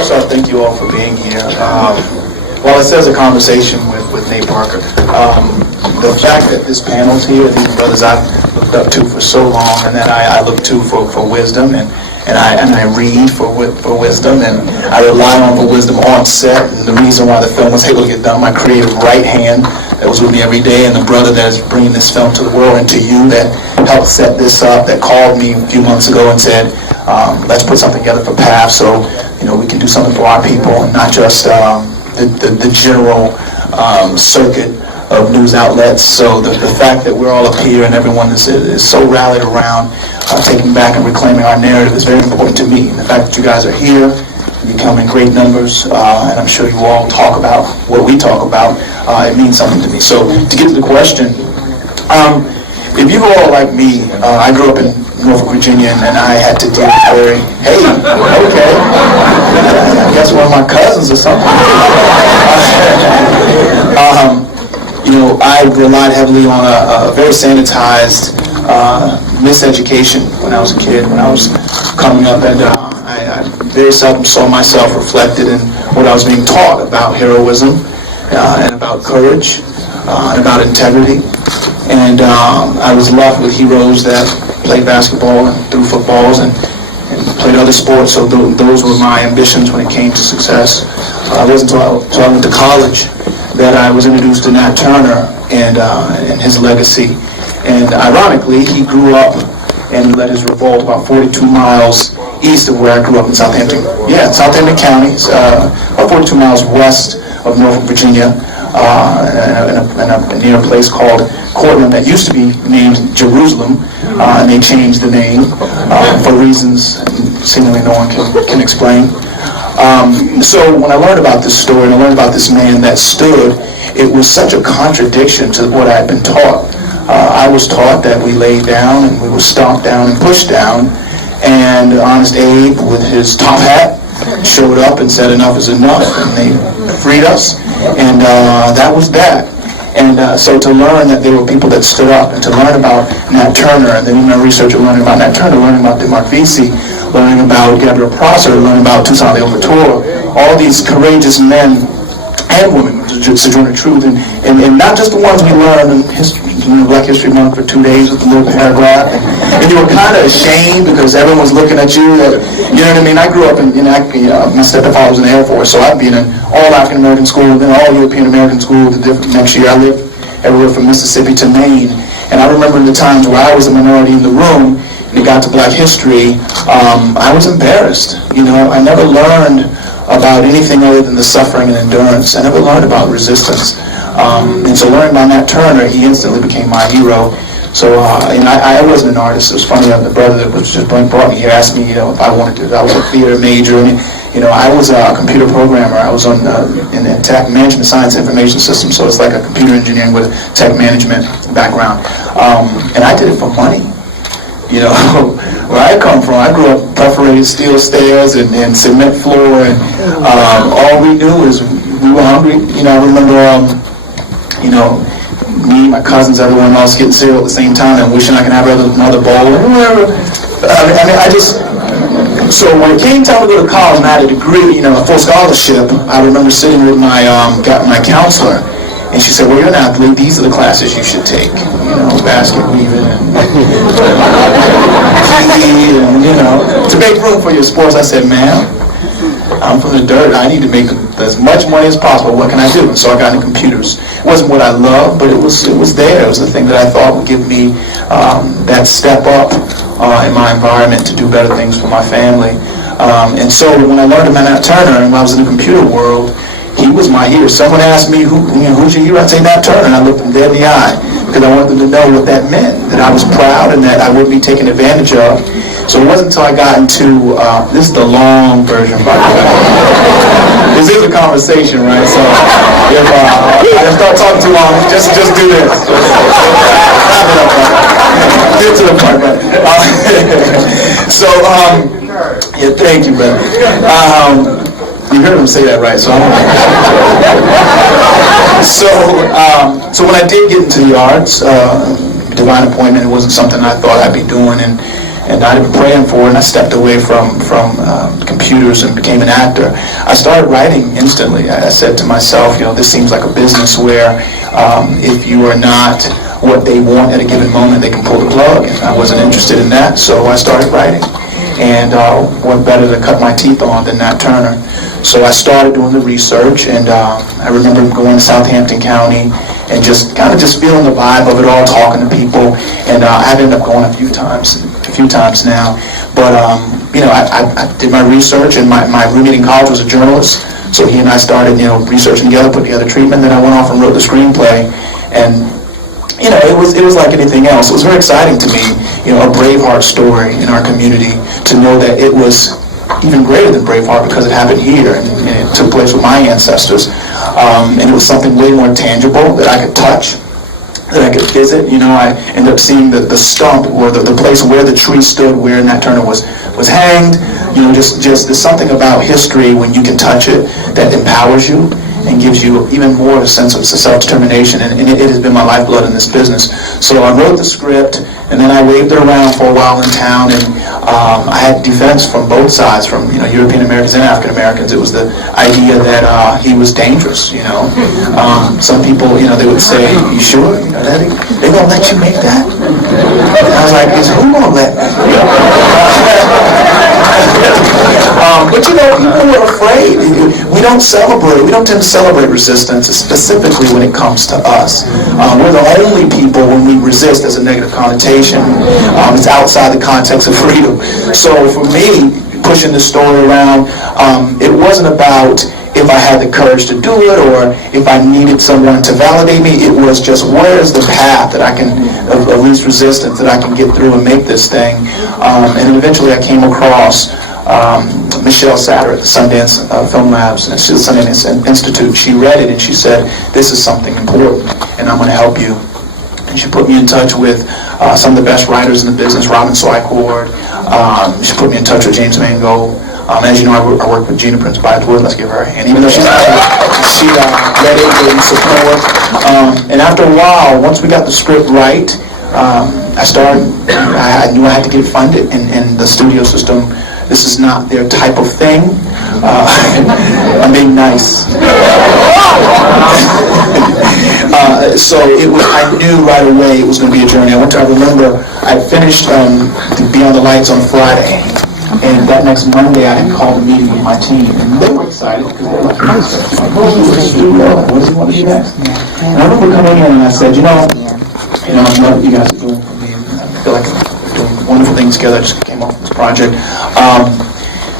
First off, thank you all for being here. While it says a conversation with Nate Parker, the fact that this panel's here, these brothers I've looked up to for so long, and that I look to for wisdom, and I read for wisdom, and I rely on for wisdom on set. And the reason why the film was able to get done, my creative right hand that was with me every day, and the brother that is bringing this film to the world, and to you that helped set this up, that called me a few months ago and said, let's put something together for PAF so we can do something for our people and not just the general circuit of news outlets. So the fact that we're all up here and everyone is so rallied around taking back and reclaiming our narrative is very important to me. And the fact that you guys are here, you come in great numbers, and I'm sure you all talk about what we talk about, it means something to me. So to get to the question, if you all like me, I grew up in Norfolk, Virginia, and I had to deal with okay, I guess one of my cousins or something. I relied heavily on a very sanitized miseducation when I was a kid, when I was coming up, and I very seldom saw myself reflected in what I was being taught about heroism and about courage and about integrity. And I was left with heroes that played basketball and threw footballs and played other sports, so those were my ambitions when it came to success. It wasn't until I went to college that I was introduced to Nat Turner and his legacy. And ironically, he grew up and led his revolt about 42 miles east of where I grew up in Southampton. Yeah, Southampton County, about 42 miles west of Norfolk, Virginia, near a place called Cortland that used to be named Jerusalem, and they changed the name for reasons seemingly no one can explain. So when I learned about this story and I learned about this man that stood, it was such a contradiction to what I had been taught. I was taught that we laid down and we were stomped down and pushed down, and Honest Abe with his top hat showed up and said enough is enough, and they freed us, and that was that. And so to learn that there were people that stood up, and to learn about Nat Turner, and then in my research learning about Nat Turner, learning about DeMarc Vesey, learning about Gabriel Prosser, learning about Toussaint Louverture, all these courageous men and women, Sojourner Truth, and not just the ones we learned in Black History Month for 2 days with a little paragraph, and you were kind of ashamed because everyone was looking at you. You know what I mean? I grew up my stepfather was in the Air Force, so I'd be in an all African American school, then all European American school. The next year I lived everywhere from Mississippi to Maine, and I remember the times where I was a minority in the room, and it got to Black history, I was embarrassed. I never learned about anything other than the suffering and endurance. I never learned about resistance. And so learning about Nat Turner, he instantly became my hero. So, I wasn't an artist. It was funny, the brother that was just brought me here asked me, if I wanted to. I was a theater major, and I was a computer programmer. I was in tech management, science, information systems, so it's like a computer engineering with a tech management background. And I did it for money. Where I come from, I grew up perforated steel stairs and cement floor, and all we knew is we were hungry. I remember, me, my cousins, everyone else getting cereal at the same time and wishing I could have another bowl. So when it came time to go to college and I had a degree, a full scholarship, I remember sitting with my counselor, and she said, well, you're an athlete, these are the classes you should take. Basket weaving and to make room for your sports. I said, ma'am, I'm from the dirt. I need to make as much money as possible. What can I do? And so I got into computers. It wasn't what I loved, but it was there. It was the thing that I thought would give me that step up in my environment to do better things for my family. And so when I learned about Nat Turner and when I was in the computer world, he was my hero. Someone asked me, who's your hero? I'd say Nat Turner, and I looked them dead in the eye because I wanted them to know what that meant, that I was proud and that I wouldn't be taken advantage of. So it wasn't until I got into, this is the long version, by the way. This is a conversation, right? So if I start talking too long, just do this. Wrap it up, right? Get to the point, right? Yeah, thank you, brother. You heard him say that, right? So so when I did get into the arts, divine appointment, it wasn't something I thought I'd be doing, and and I'd been praying for it, and I stepped away from computers and became an actor. I started writing instantly. I said to myself, this seems like a business where if you are not what they want at a given moment, they can pull the plug, and I wasn't interested in that, so I started writing. And what better to cut my teeth on than Nat Turner? So I started doing the research, and I remember going to Southampton County and just feeling the vibe of it all, talking to people, and I've ended up going a few times now. But I did my research, and my roommate in college was a journalist, so he and I started researching together, put together treatment. Then I went off and wrote the screenplay, and it was like anything else. It was very exciting to me, a Braveheart story in our community, to know that it was even greater than Braveheart because it happened here and it took place with my ancestors. And it was something way more tangible that I could touch, that I could visit. I ended up seeing the stump, or the place where the tree stood where Nat Turner was hanged. Just there's something about history when you can touch it that empowers you and gives you even more of a sense of self-determination, and it has been my lifeblood in this business. So I wrote the script, and then I waved it around for a while in town, and I had defense from both sides, from European Americans and African Americans. It was the idea that he was dangerous. Some people, they would say, "You sure? They gonna let you make that?" And I was like, "Is who gonna let me?" But people were afraid. We don't tend to celebrate resistance, specifically when it comes to us. We're the only people, when we resist, as a negative connotation. It's outside the context of freedom. So for me, pushing the story around, it wasn't about if I had the courage to do it or if I needed someone to validate me. It was just, where is the path that I can, of least resistance, that I can get through and make this thing. And then eventually I came across Michelle Satter at the Sundance Film Labs, and she's the Sundance Institute. She read it and she said, "This is something important, and I'm going to help you." And she put me in touch with some of the best writers in the business, Robin Swycord. She put me in touch with James Mangold. As you know, I work with Gina Prince Bythewood. Let's give her a hand. Even though she's not here, she read it and support. And after a while, once we got the script right, I knew I had to get funded, and the studio system, this is not their type of thing. I'm being nice. So I knew right away it was going to be a journey. I remember I finished to Be on the Lights on Friday, and that next Monday I had called a meeting with my team, and they were excited because they were like, "What does he want to do next?" And I remember coming in and I said, I love what you guys are doing for me. I feel like we're doing wonderful things together. I just came off this project.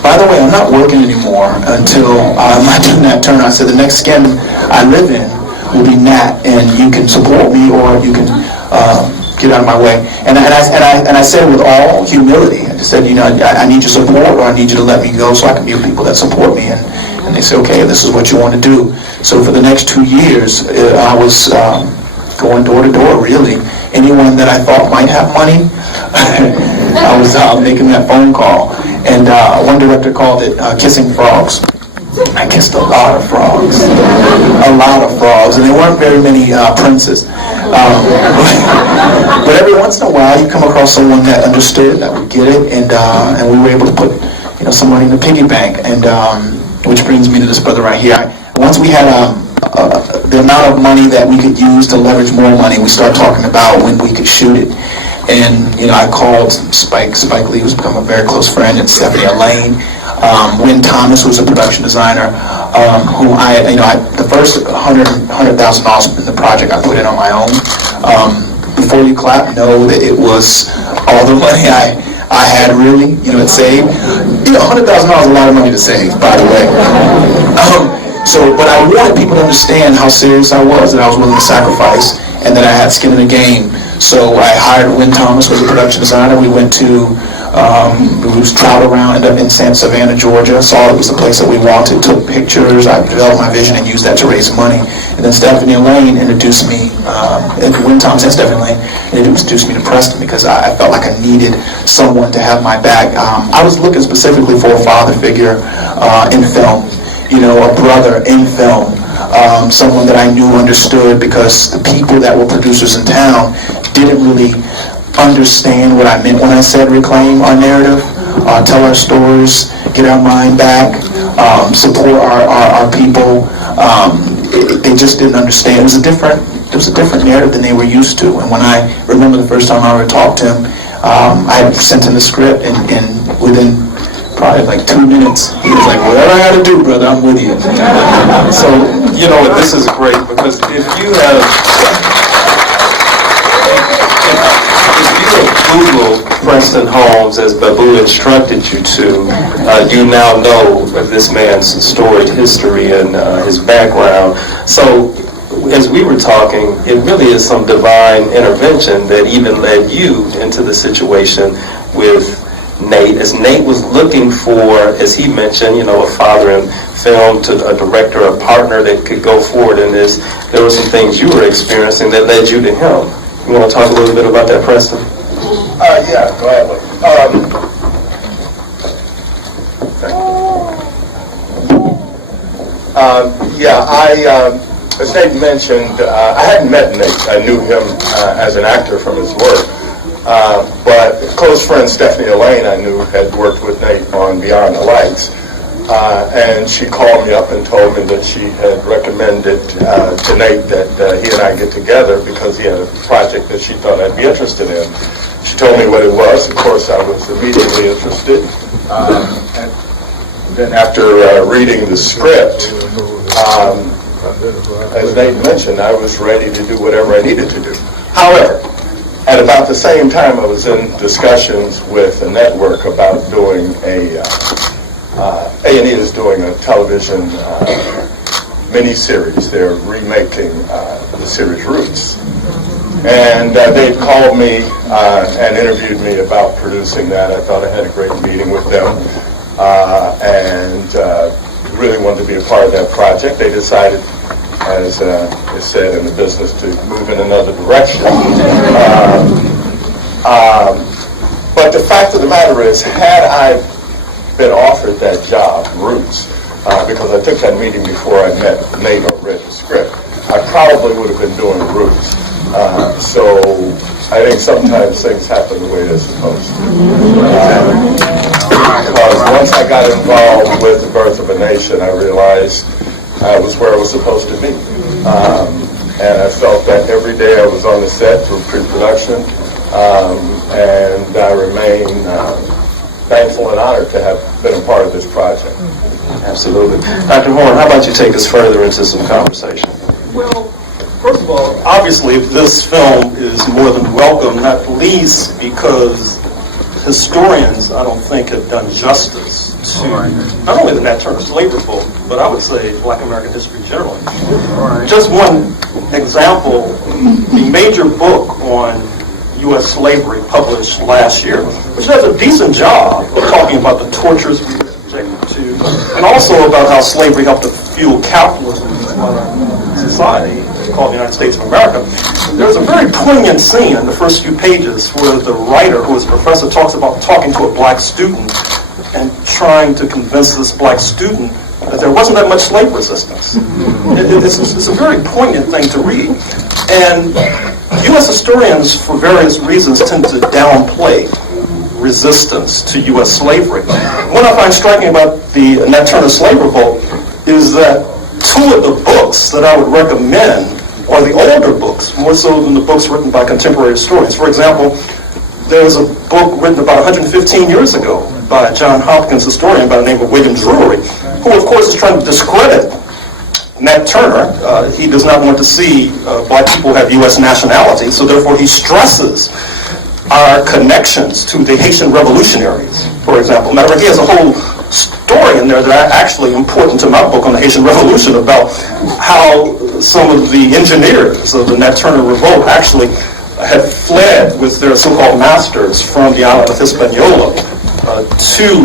By the way, I'm not working anymore until I'm doing Nat Turner. I said the next skin I live in will be Nat, and you can support me or you can get out of my way. And I said it with all humility. I just said, I need your support, or I need you to let me go so I can be with people that support me. And they said, "Okay, this is what you want to do." So for the next 2 years, I was going door to door, really. Anyone that I thought might have money, I was making that phone call. And one director called it kissing frogs. I kissed a lot of frogs. And there weren't very many princes. But every once in a while, you come across someone that understood, that would get it, and we were able to put some money in the piggy bank. And which brings me to this brother right here. Once we had the amount of money that we could use to leverage more money, we started talking about when we could shoot it. And I called Spike Lee, who's become a very close friend, and Stephanie Elaine. Wynn Thomas was a production designer, who the first $100,000 in the project I put in on my own. Before you clap, know that it was all the money I had really, it saved. $100,000 is a lot of money to save, by the way. But I wanted people to understand how serious I was, that I was willing to sacrifice, and that I had skin in the game. So I hired Wynn Thomas, who was a production designer. We went to, we traveled around, ended up in Savannah, Georgia, saw it was the place that we wanted, took pictures, I developed my vision and used that to raise money. And then Stephanie Elaine introduced me, Wynn Thomas and Stephanie Elaine introduced me to Preston, because I felt like I needed someone to have my back. I was looking specifically for a father figure in film, a brother in film. Someone that I knew understood, because the people that were producers in town didn't really understand what I meant when I said reclaim our narrative, tell our stories, get our mind back, support our people. They just didn't understand. It was a different narrative than they were used to. And when I remember the first time I ever talked to him, I had sent him the script, and within probably like 2 minutes, he was like, whatever I gotta do, brother, I'm with you. So, you know what, this is great, because if you have Googled Preston Holmes as Babu instructed you to, you now know this man's storied history and his background. So, as we were talking, it really is some divine intervention that even led you into the situation with Nate, as Nate was looking for, as he mentioned, you know, a father in film, to a director, a partner that could go forward in this. There were some things you were experiencing that led you to him. You want to talk a little bit about that, Preston? Yeah, gladly. As Nate mentioned, I hadn't met Nate. I knew him as an actor from his work. But close friend Stephanie Elaine, I knew, had worked with Nate on Beyond the Lights. And she called me up and told me that she had recommended to Nate that he and I get together because he had a project that she thought I'd be interested in. She told me what it was. Of course, I was immediately interested. And then after reading the script, as Nate mentioned, I was ready to do whatever I needed to do. However, at about the same time, I was in discussions with a network about doing A&E is doing a television mini-series. They're remaking the series Roots. And they'd called me and interviewed me about producing that. I thought I had a great meeting with them and really wanted to be a part of that project. They decided, as is said in the business, to move in another direction. But the fact of the matter is, had I been offered that job, Roots, because I took that meeting before I met Nate or read the script, I probably would have been doing Roots. So I think sometimes things happen the way they're supposed to. Because once I got involved with The Birth of a Nation, I realized I was where I was supposed to be. And I felt that every day I was on the set through pre-production, and I remain thankful and honored to have been a part of this project. Absolutely. Dr. Horne, how about you take us further into some conversation? Well, first of all, obviously this film is more than welcome, not least because historians, I don't think, have done justice to not only the Nat Turner slave revolt, but I would say Black American history generally. Just one example, the major book on U.S. slavery published last year, which does a decent job of talking about the tortures we were subjected to, and also about how slavery helped to fuel capitalism in our society, called the United States of America. There's a very poignant scene in the first few pages where the writer, who is a professor, talks about talking to a black student and trying to convince this black student that there wasn't that much slave resistance. It's a very poignant thing to read. And U.S. historians, for various reasons, tend to downplay resistance to U.S. slavery. What I find striking about the Nat Turner slave revolt is that two of the books that I would recommend are the older books, more so than the books written by contemporary historians. For example, there's a book written about 115 years ago by a Johns Hopkins historian by the name of William Drury, who of course is trying to discredit Nat Turner. He does not want to see black people have U.S. nationality, so therefore he stresses our connections to the Haitian revolutionaries, for example. Matter of fact, he has a whole story in there that are actually important to my book on the Haitian Revolution about how some of the engineers of the Nat Turner revolt actually had fled with their so-called masters from the island of Hispaniola to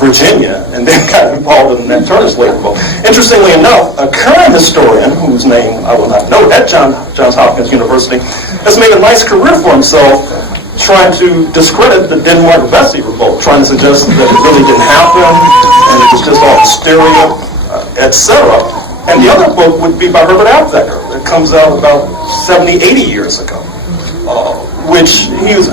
Virginia, and then got involved in the Nat Turner slave revolt. Interestingly enough, a current historian, whose name I will not know, at Johns Hopkins University, has made a nice career for himself trying to discredit the Denmark Vesey revolt, trying to suggest that it really didn't happen, and it was just all hysteria, etc. And the other book would be by Herbert Aptheker. It comes out about 70, 80 years ago. which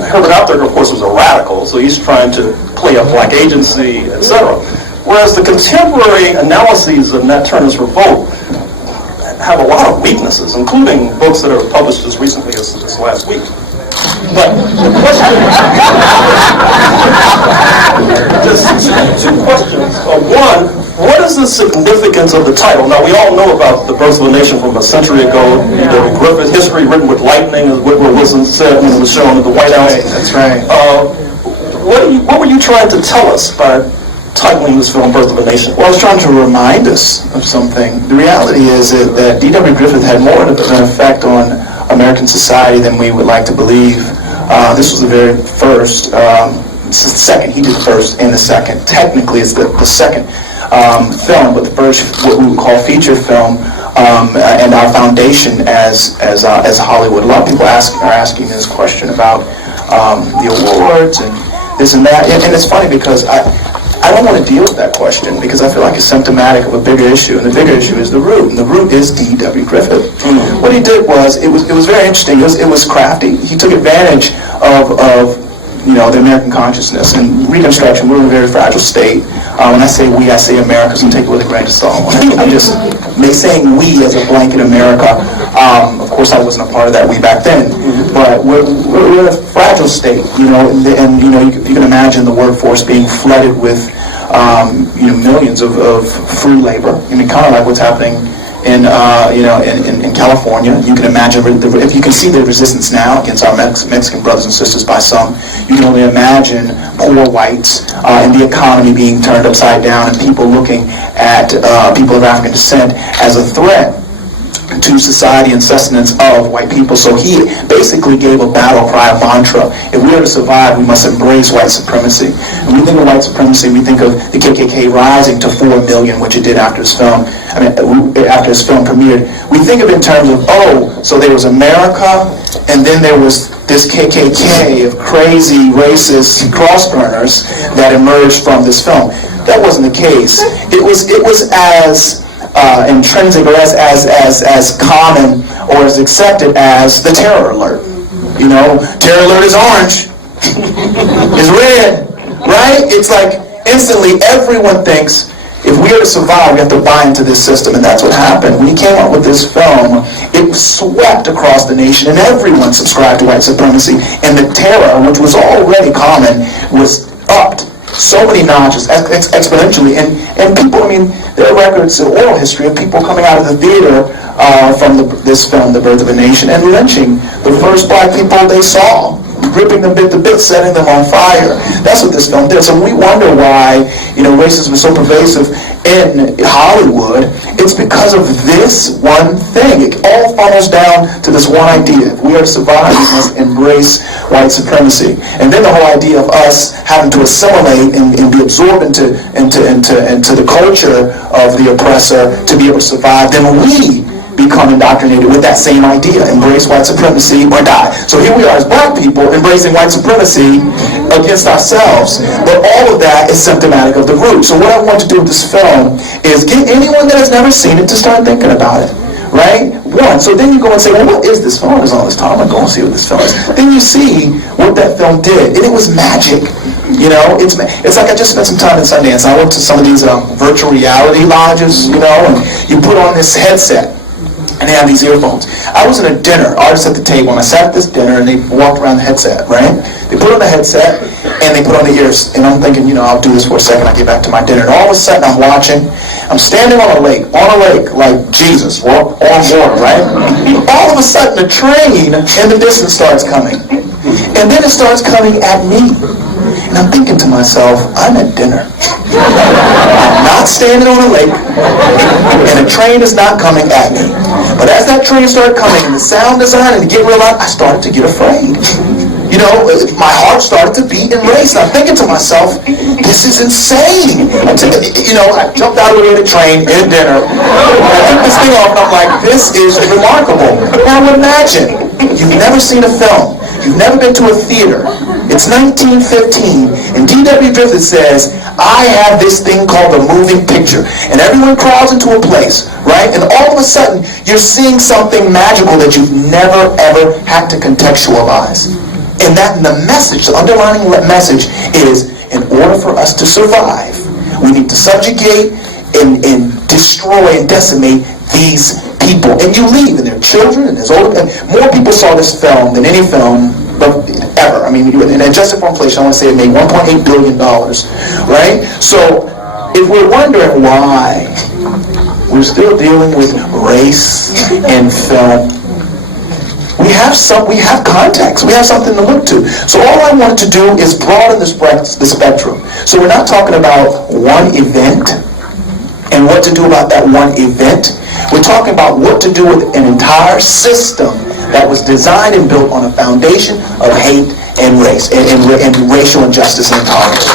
Herbert Aptheker, of course, was a radical, so he's trying to play up black agency, etc. Whereas the contemporary analyses of Nat Turner's Revolt have a lot of weaknesses, including books that are published as recently as last week. But the question, just two questions. One, what is the significance of the title? Now, we all know about The Birth of a Nation from a century ago. The Griffith history written with lightning, as Woodrow Wilson said when it was shown at the White House. That's right. What were you trying to tell us by titling this film Birth of a Nation? Well, I was trying to remind us of something. The reality is that D.W. Griffith had more of an effect on American society than we would like to believe. This was the very first, second, he did the first and the second. Technically, it's the second film, but the first, what we would call feature film, and our foundation as Hollywood. A lot of people are asking this question about the awards and this and that, and it's funny because I don't want to deal with that question because I feel like it's symptomatic of a bigger issue, and the bigger issue is the root, and the root is D.W. Griffith. Mm-hmm. What he did was, it was very interesting. It was crafty. He took advantage of the American consciousness and Reconstruction. We're in a very fragile state. When I say we, I say America, so take it with a grain of salt. I'm just saying we as a blanket America. Of course, I wasn't a part of that we back then, but we're in a fragile state, and you can imagine the workforce being flooded with millions of free labor. I mean, kind of like what's happening in California. You can imagine, if you can see the resistance now against our Mexican brothers and sisters by some, you can only imagine poor whites and the economy being turned upside down and people looking at people of African descent as a threat to society and sustenance of white people. So he basically gave a battle cry, a mantra. If we are to survive, we must embrace white supremacy. When we think of white supremacy, we think of the KKK rising to 4 million, which it did after his film. After his film premiered. We think of it in terms of, so there was America, and then there was this KKK of crazy, racist cross-burners that emerged from this film. That wasn't the case. It was as intrinsic or as common or as accepted as the terror alert. Terror alert is orange, is red, right? It's like instantly everyone thinks if we are to survive, we have to buy into this system, and that's what happened. When he came up with this film, it swept across the nation, and everyone subscribed to white supremacy, and the terror, which was already common, was upped so many notches, exponentially, and people, there are records in oral history of people coming out of the theater from this film, The Birth of a Nation, and lynching the first black people they saw, ripping them bit to bit, setting them on fire. That's what this film did. So we wonder why, racism is so pervasive in Hollywood. It's because of this one thing. It all funnels down to this one idea. If we are to survive, we must embrace white supremacy. And then the whole idea of us having to assimilate and be absorbed into the culture of the oppressor to be able to survive, then we become indoctrinated with that same idea, embrace white supremacy or die. So here we are as black people embracing white supremacy against ourselves, but all of that is symptomatic of the root. So what I want to do with this film is get anyone that has never seen it to start thinking about it, right? One, so then you go and say, well, what is this film? There's all this time, I'm going to go and see what this film is. Then you see what that film did, and it was magic. It's like I just spent some time in Sundance. I went to some of these virtual reality lodges, and you put on this headset, and they have these earphones. I was at a dinner, artists at the table, and I sat at this dinner, and they walked around the headset, right? They put on the headset, and they put on the ears, and I'm thinking, I'll do this for a second, I'll get back to my dinner. And all of a sudden, I'm watching, I'm standing on a lake, like Jesus, on water, right? All of a sudden, a train in the distance starts coming, and then it starts coming at me. And I'm thinking to myself, I'm at dinner. I'm not standing on a lake, and a train is not coming at me. But as that train started coming, and the sound design, and to get real loud, I started to get afraid. My heart started to beat and race. And I'm thinking to myself, this is insane. I jumped out of the train in dinner, and I took this thing off, and I'm like, this is remarkable. Now imagine, you've never seen a film. You've never been to a theater. It's 1915, and D.W. Griffith says, I have this thing called a moving picture. And everyone crawls into a place, right? And all of a sudden, you're seeing something magical that you've never, ever had to contextualize. And the message, the underlying message is, in order for us to survive, we need to subjugate and destroy and decimate these people. And you leave, and their children, and there's older, and more people saw this film than any film ever. I mean, and adjusted for inflation, I want to say it made $1.8 billion, right? So, if we're wondering why we're still dealing with race in film, we have context. We have something to look to. So all I want to do is broaden the spectrum. So we're not talking about one event and what to do about that one event. We're talking about what to do with an entire system that was designed and built on a foundation of hate and race, and racial injustice and intolerance.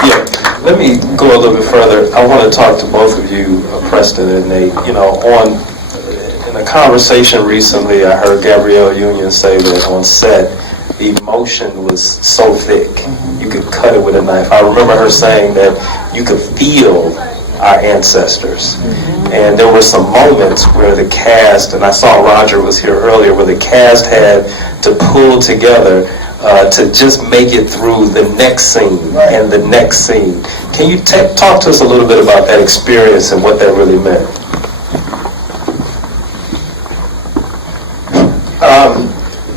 Yeah, let me go a little bit further. I want to talk to both of you, Preston and Nate. In a conversation recently, I heard Gabrielle Union say that on set, the emotion was so thick, you could cut it with a knife. I remember her saying that you could feel our ancestors. And there were some moments where the cast, and I saw Roger was here earlier, where the cast had to pull together to just make it through the next scene and the next scene. Can you talk to us a little bit about that experience and what that really meant?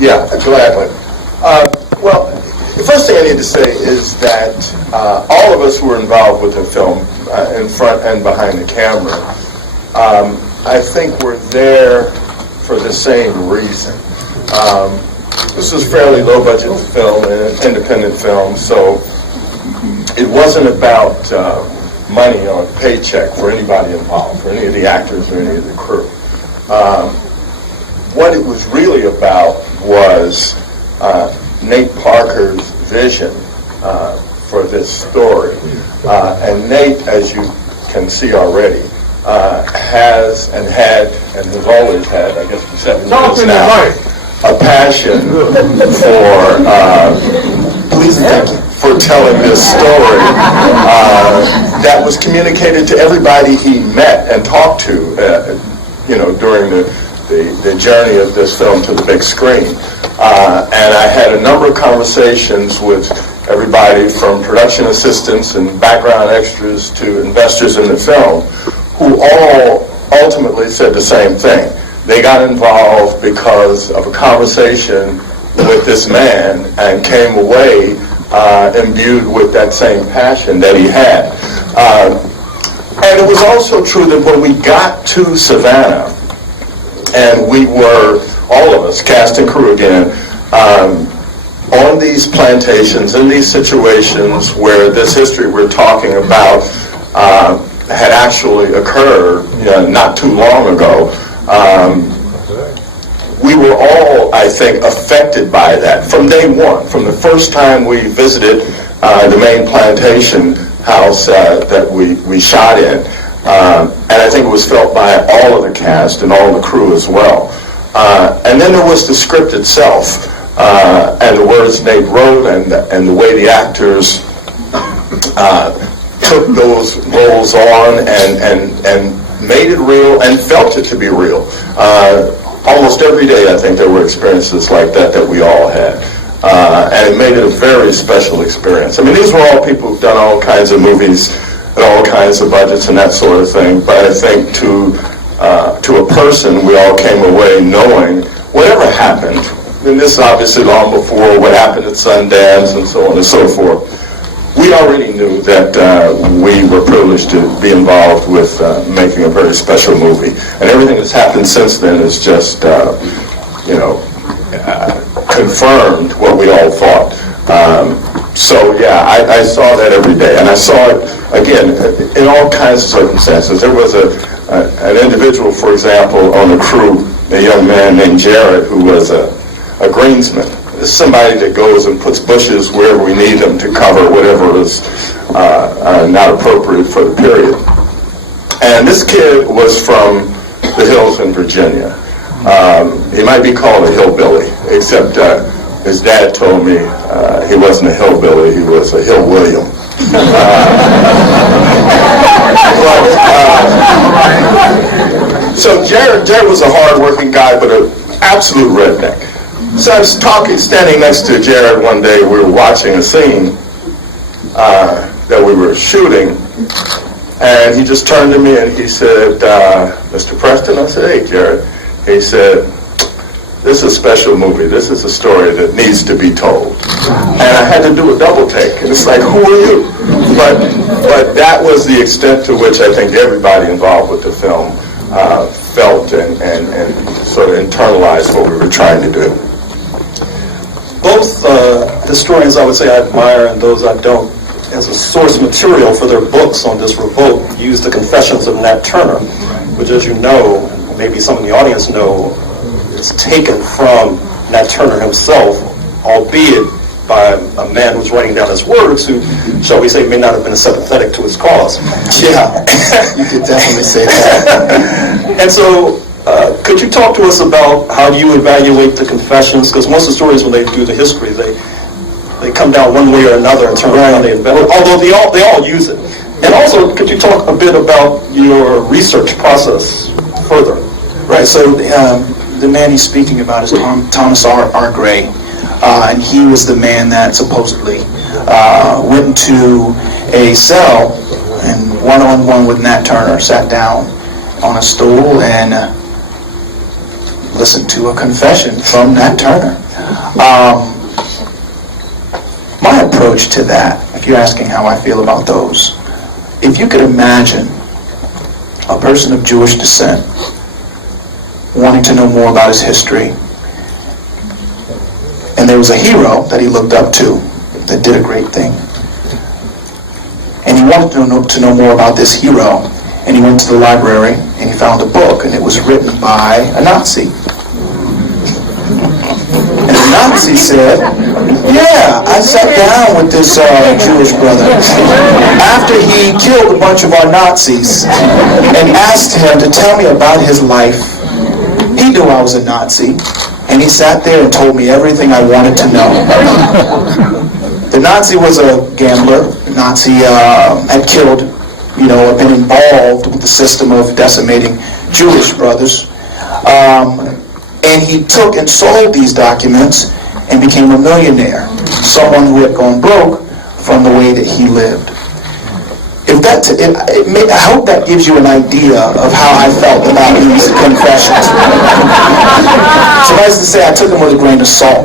Yeah, gladly. Well, the first thing I need to say is that all of us who were involved with the film, in front and behind the camera, I think we're there for the same reason. This was a fairly low-budget film, an independent film, so it wasn't about money or a paycheck for anybody involved, for any of the actors or any of the crew. What it was really about was Nate Parker's vision for this story. And Nate, as you can see already, has and had and has always had, I guess for 7 years now, a passion for telling this story that was communicated to everybody he met and talked to, during the journey of this film to the big screen. And I had a number of conversations with everybody from production assistants and background extras to investors in the film, who all ultimately said the same thing. They got involved because of a conversation with this man and came away imbued with that same passion that he had. And it was also true that when we got to Savannah, and we were, all of us, cast and crew again, on these plantations, in these situations where this history we're talking about had actually occurred not too long ago, we were all, I think, affected by that from day one. From the first time we visited the main plantation house that we shot in, and I think it was felt by all of the cast and all the crew as well. And then there was the script itself, and the words Nate wrote, and the way the actors took those roles on and made it real and felt it to be real. Almost every day, I think, there were experiences like that we all had. And it made it a very special experience. I mean, these were all people who've done all kinds of movies at all kinds of budgets and that sort of thing. But I think to a person, we all came away knowing whatever happened, and this is obviously long before what happened at Sundance and so on and so forth, we already knew that we were privileged to be involved with making a very special movie. And everything that's happened since then is just, confirmed what we all thought. So yeah, I saw that every day. And I saw it, again, in all kinds of circumstances. There was an individual, for example, on the crew, a young man named Gerald, who was a greensman. This is somebody that goes and puts bushes wherever we need them to cover whatever is not appropriate for the period. And this kid was from the hills in Virginia. He might be called a hillbilly, except his dad told me he wasn't a hillbilly, he was a Hill William. So Gerald was a hard-working guy, but an absolute redneck. So I was standing next to Gerald one day. We were watching a scene that we were shooting, and he just turned to me and he said, "Mr. Preston?" I said, "Hey, Gerald." He said, "This is a special movie. This is a story that needs to be told." And I had to do a double take. And it's like, who are you? But that was the extent to which I think everybody involved with the film felt and sort of internalized what we were trying to do. Both historians, I would say, I admire, and those I don't, as a source material for their books on this revolt, use the Confessions of Nat Turner, which, as you know, maybe some in the audience know, is taken from Nat Turner himself, albeit by a man who's writing down his words who, shall we say, may not have been sympathetic to his cause. Yeah, you could definitely say that. And so, could you talk to us about how you evaluate the Confessions? Because most historians, when they do the history, they come down one way or another in terms of how they invent it, although they all use it. And also, could you talk a bit about your research process further? Right, so the man he's speaking about is Thomas R. Gray, and he was the man that supposedly went into a cell and one-on-one with Nat Turner, sat down on a stool and listened to a confession from Nat Turner. My approach to that, if you're asking how I feel about those, if you could imagine a person of Jewish descent wanting to know more about his history, and there was a hero that he looked up to that did a great thing, and he wanted to know more about this hero, and he went to the library and he found a book, and it was written by a Nazi. And the Nazi said, "Yeah, I sat down with this Jewish brother after he killed a bunch of our Nazis and asked him to tell me about his life. He knew I was a Nazi, and he sat there and told me everything I wanted to know." The Nazi was a gambler. The Nazi had killed, had been involved with the system of decimating Jewish brothers. And he took and sold these documents and became a millionaire, someone who had gone broke from the way that he lived. I hope that gives you an idea of how I felt about these confessions. Suffice to say, I took them with a grain of salt.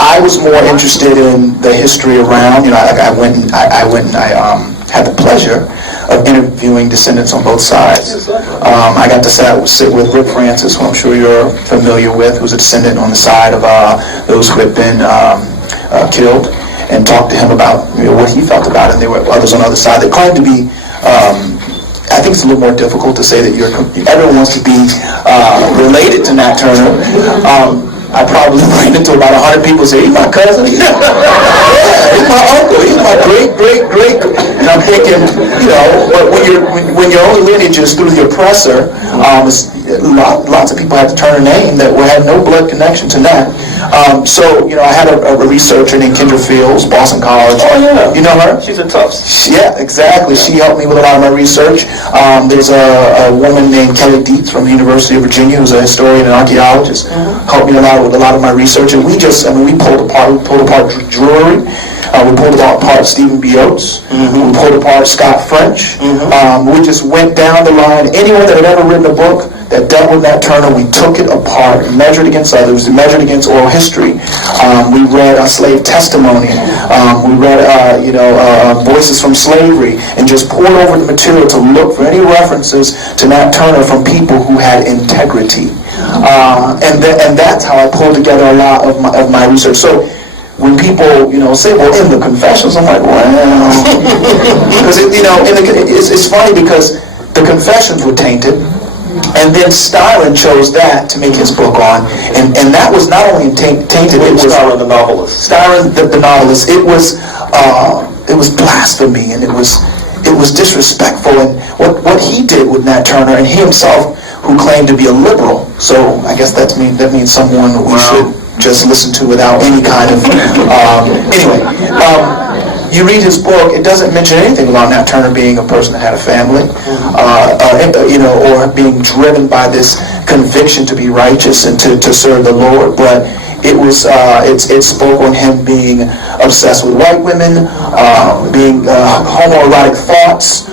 I was more interested in the history around. I went and I had the pleasure of interviewing descendants on both sides. I got to sit with Rick Francis, who I'm sure you're familiar with, who's a descendant on the side of those who had been killed, and talk to him about what he felt about it. And there were others on the other side that claimed to be, I think it's a little more difficult to say that everyone wants to be related to Nat Turner. I probably ran into about 100 people who say, "He's my cousin." Yeah, he's my uncle. He's my great. And I'm thinking, but when your only lineage is through the oppressor, lots of people have to turn a name that will have no blood connection to that. So I had a researcher named Kendra Fields, Boston College. Oh yeah, you know her? She's at Tufts. Yeah, exactly. She helped me with a lot of my research. There's a woman named Kelly Dietz from the University of Virginia, who's a historian and archaeologist. Helped me with a lot of my research, and we pulled apart jewelry. We pulled apart Stephen B. Oates. We pulled apart Scott French. We just went down the line. Anyone that had ever written a book that dealt with Nat Turner, we took it apart, measured against others, measured against oral history. We read slave testimony. We read, voices from slavery, and just poured over the material to look for any references to Nat Turner from people who had integrity. And that's how I pulled together a lot of my research. So when people, say, "Well, in the Confessions," I'm like, well, because it's funny because the Confessions were tainted, and then Styron chose that to make his book on, and that was not only tainted. It was Styron the novelist. Styron the novelist. It was blasphemy, and it was disrespectful, and what he did with Nat Turner, and he himself, who claimed to be a liberal. So I guess that means someone we should just listen to without any kind of you read his book, it doesn't mention anything about Nat Turner being a person that had a family, or being driven by this conviction to be righteous and to serve the Lord. But it spoke on him being obsessed with white women, being homoerotic thoughts,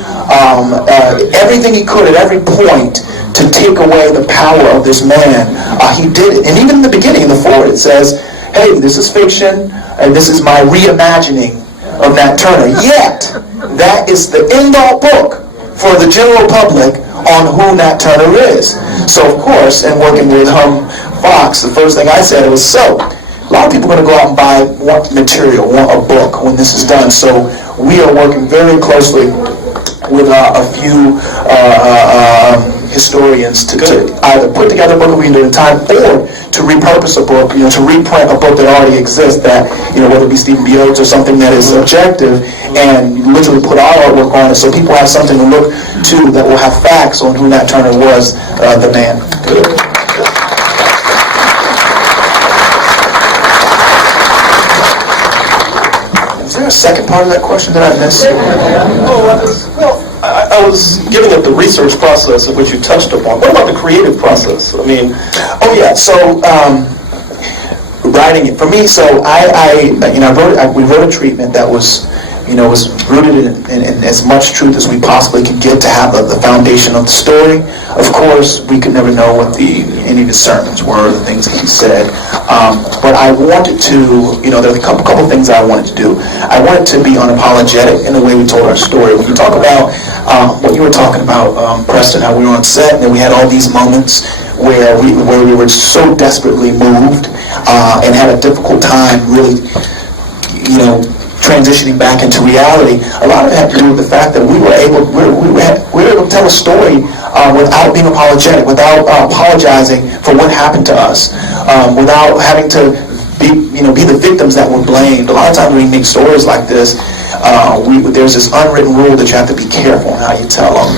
everything he could at every point to take away the power of this man. He did it. And even in the beginning, in the foreword, it says, hey, this is fiction, and this is my reimagining of Nat Turner. Yet, that is the end-all book for the general public on who Nat Turner is. So, of course, in working with Fox, the first thing I said was, so, a lot of people are going to go out and buy material, want a book when this is done. So, we are working very closely with a few historians to either put together a book that we can do in time, or to repurpose a book, to reprint a book that already exists, that, whether it be Stephen B. Oates or something that is objective, and literally put our artwork on it so people have something to look to that will have facts on who Nat Turner was, the man. Is there a second part of that question that I missed? I was getting at the research process of which you touched upon. What about the creative process? I mean, so writing it for me. So we wrote a treatment that was rooted in as much truth as we possibly could get to have the foundation of the story. Of course, we could never know what any of the sermons were, the things that he said. But I wanted to, there were a couple things I wanted to do. I wanted to be unapologetic in the way we told our story. When you talk about what you were talking about, Preston, how we were on set, and then we had all these moments where we were so desperately moved and had a difficult time really, transitioning back into reality. A lot of it had to do with the fact that we were able to tell a story without being apologetic, without apologizing for what happened to us, without having to be the victims that were blamed. A lot of times when we make stories like this, there's this unwritten rule that you have to be careful on how you tell them.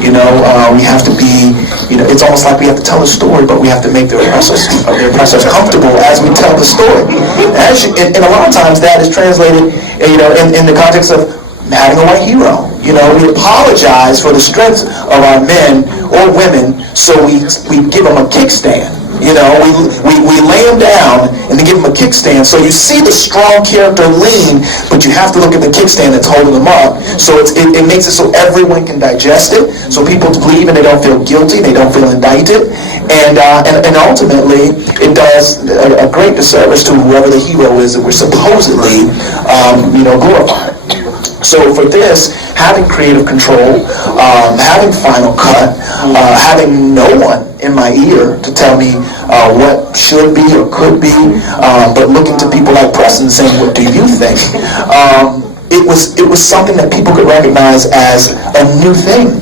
We have to be, it's almost like we have to tell a story, but we have to make the oppressors comfortable as we tell the story. And a lot of times that is translated, in the context of having a white hero. We apologize for the strengths of our men or women, so we give them a kickstand. We lay them down and then give them a kickstand. So you see the strong character lean, but you have to look at the kickstand that's holding them up. So it makes it so everyone can digest it, so people believe and they don't feel guilty, they don't feel indicted, and ultimately it does a great disservice to whoever the hero is that we're supposedly glorifying. So for this, having creative control, having final cut, having no one in my ear to tell me what should be or could be, but looking to people like Preston saying, what do you think? It was something that people could recognize as a new thing.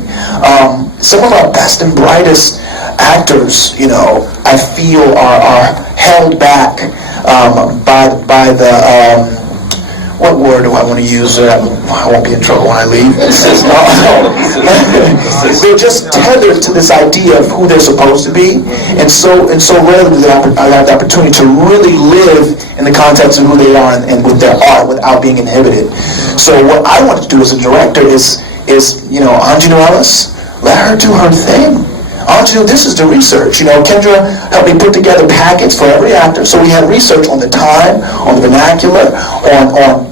Some of our best and brightest actors, I feel are held back by the what word do I want to use? I won't be in trouble when I leave. They're just tethered to this idea of who they're supposed to be, and so rarely do I have the opportunity to really live in the context of who they are and with their art without being inhibited. So what I want to do as a director is Angie Ellis, let her do her thing. This is the research. Kendra helped me put together packets for every actor. So we had research on the time, on the vernacular,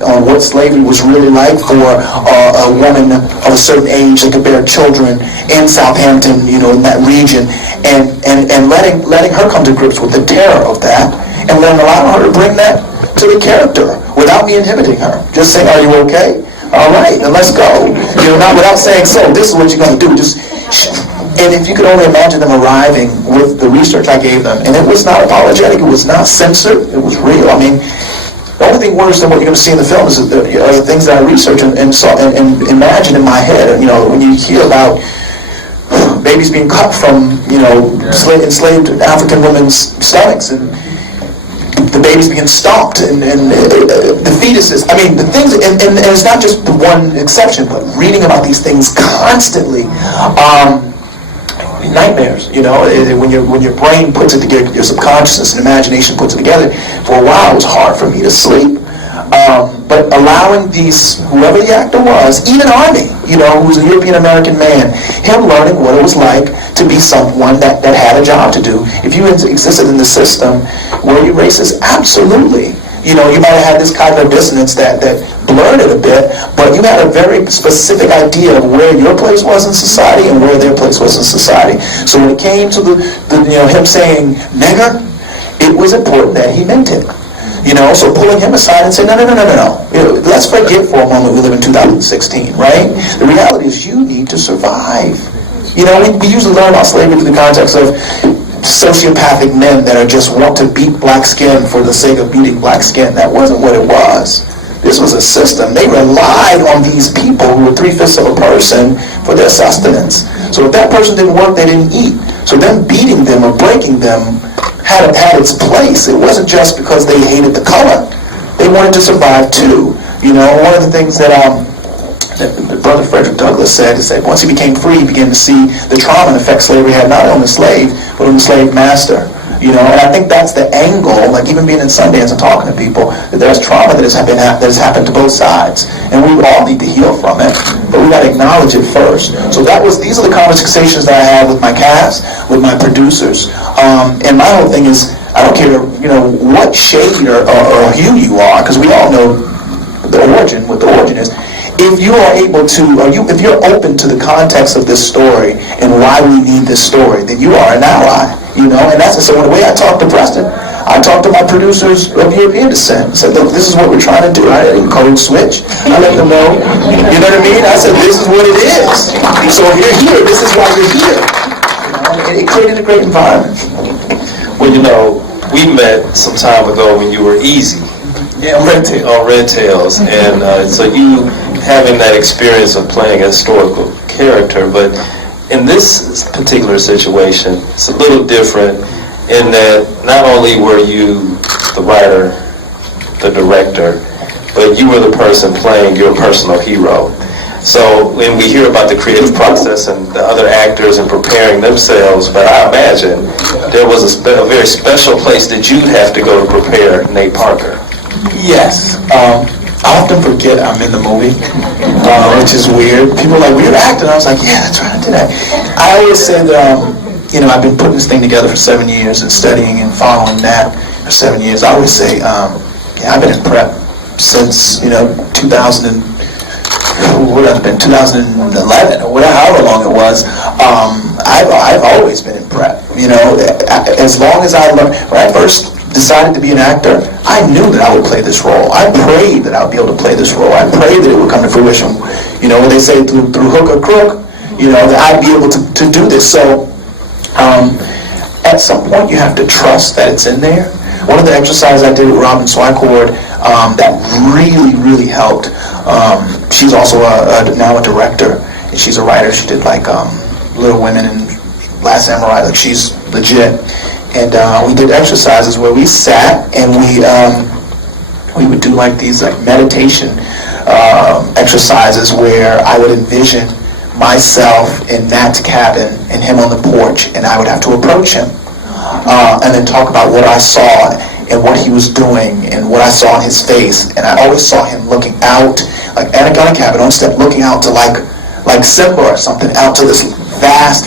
on what slavery was really like for a woman of a certain age that could bear children in Southampton, in that region, and letting her come to grips with the terror of that, and then allowing her to bring that to the character without me inhibiting her. Just saying, are you okay? All right, then let's go. Not without saying, so this is what you're going to do. And if you could only imagine them arriving with the research I gave them, and it was not apologetic, it was not censored, it was real. I mean, the only thing worse than what you're going to see in the film is the things that I researched and saw and imagined in my head. When you hear about babies being cut from, enslaved African women's stomachs, and the babies being stomped, and the fetuses. I mean, the things, and it's not just the one exception, but reading about these things constantly. Nightmares, when your brain puts it together, your subconsciousness and imagination puts it together. For a while, it was hard for me to sleep. but allowing these, whoever the actor was, even Arnie, who's a European American man, him learning what it was like to be someone that had a job to do. If you existed in the system, were you racist? Absolutely. You might have had this cognitive dissonance that blurred it a bit, but you had a very specific idea of where your place was in society and where their place was in society. So when it came to him saying nigger, it was important that he meant it. So pulling him aside and saying, no. Let's forget for a moment we live in 2016, right? The reality is you need to survive. We usually learn about slavery through the context of sociopathic men that are just want to beat black skin for the sake of beating black skin. That wasn't what it was. This was a system. They relied on these people who were 3/5 of a person for their sustenance. So if that person didn't work, they didn't eat. So them beating them or breaking them had its place. It wasn't just because they hated the color. They wanted to survive too. One of the things that Brother Frederick Douglass said is that once he became free, he began to see the trauma and effect slavery had not on the slave, but on the slave master. And I think that's the angle, like even being in Sundance and talking to people, that there's trauma that has happened to both sides. And we all need to heal from it, but we got to acknowledge it first. So these are the conversations that I had with my cast, with my producers. And my whole thing is, I don't care, what shade or hue you are, because we all know what the origin is. If you are able to, if you're open to the context of this story and why we need this story, then you are an ally, and that's so. The way I talk to Preston, I talk to my producers of European descent. I said, look, this is what we're trying to do. I didn't code switch. I let them know. You know what I mean? I said, this is what it is. So if you're here, this is why you're here. And it created a great environment. Well, we met some time ago when you were Easy. Yeah, on Red Tail. On Red Tails, and so you having that experience of playing a historical character, but in this particular situation, it's a little different in that not only were you the writer, the director, but you were the person playing your personal hero. So when we hear about the creative process and the other actors and preparing themselves, but I imagine there was a very special place that you'd have to go to prepare Nate Parker. Yes. I often forget I'm in the movie, which is weird. People are like, we're acting. I was like, yeah, that's right, I did that. I always say that, I've been putting this thing together for 7 years and studying and following that for 7 years. I always say, I've been in prep since, 2011 or whatever, however long it was. I've always been in prep, as long as I learned. When I first decided to be an actor, I knew that I would play this role. I prayed that I would be able to play this role. I prayed that it would come to fruition. When they say through hook or crook, that I'd be able to do this. So at some point you have to trust that it's in there. One of the exercises I did with Robin Swycord that really, really helped. She's also now a director, and she's a writer. She did like Little Women and Last Samurai. Like, she's legit. And we did exercises where we sat and we would do like these meditation exercises where I would envision myself in Nat's cabin and him on the porch, and I would have to approach him and then talk about what I saw and what he was doing and what I saw in his face. And I always saw him looking out, like Anaconda Cabin, on step, looking out to like Simba or something, out to this vast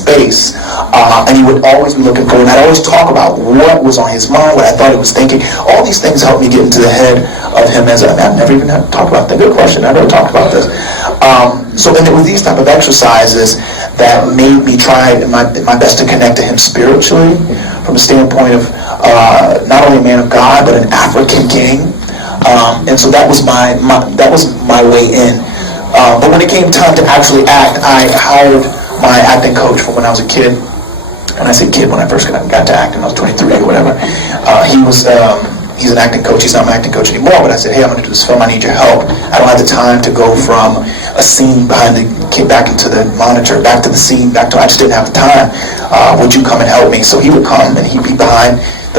space, and he would always be looking forward. And I'd always talk about what was on his mind, what I thought he was thinking. All these things helped me get into the head of him as I've never even had to talk about that. Good question. I never talked about this. And it was these type of exercises that made me try my best to connect to him spiritually, from the standpoint of not only a man of God but an African king. And so that was my way in. But when it came time to actually act, I hired my acting coach from when I was a kid. And I say kid when I first got to acting, I was 23 or whatever. He's an acting coach. He's not my acting coach anymore. But I said, hey, I'm going to do this film. I need your help. I don't have the time to go from a scene behind the kid back into the monitor, back to the scene, I just didn't have the time. Would you come and help me? So he would come and he'd be behind at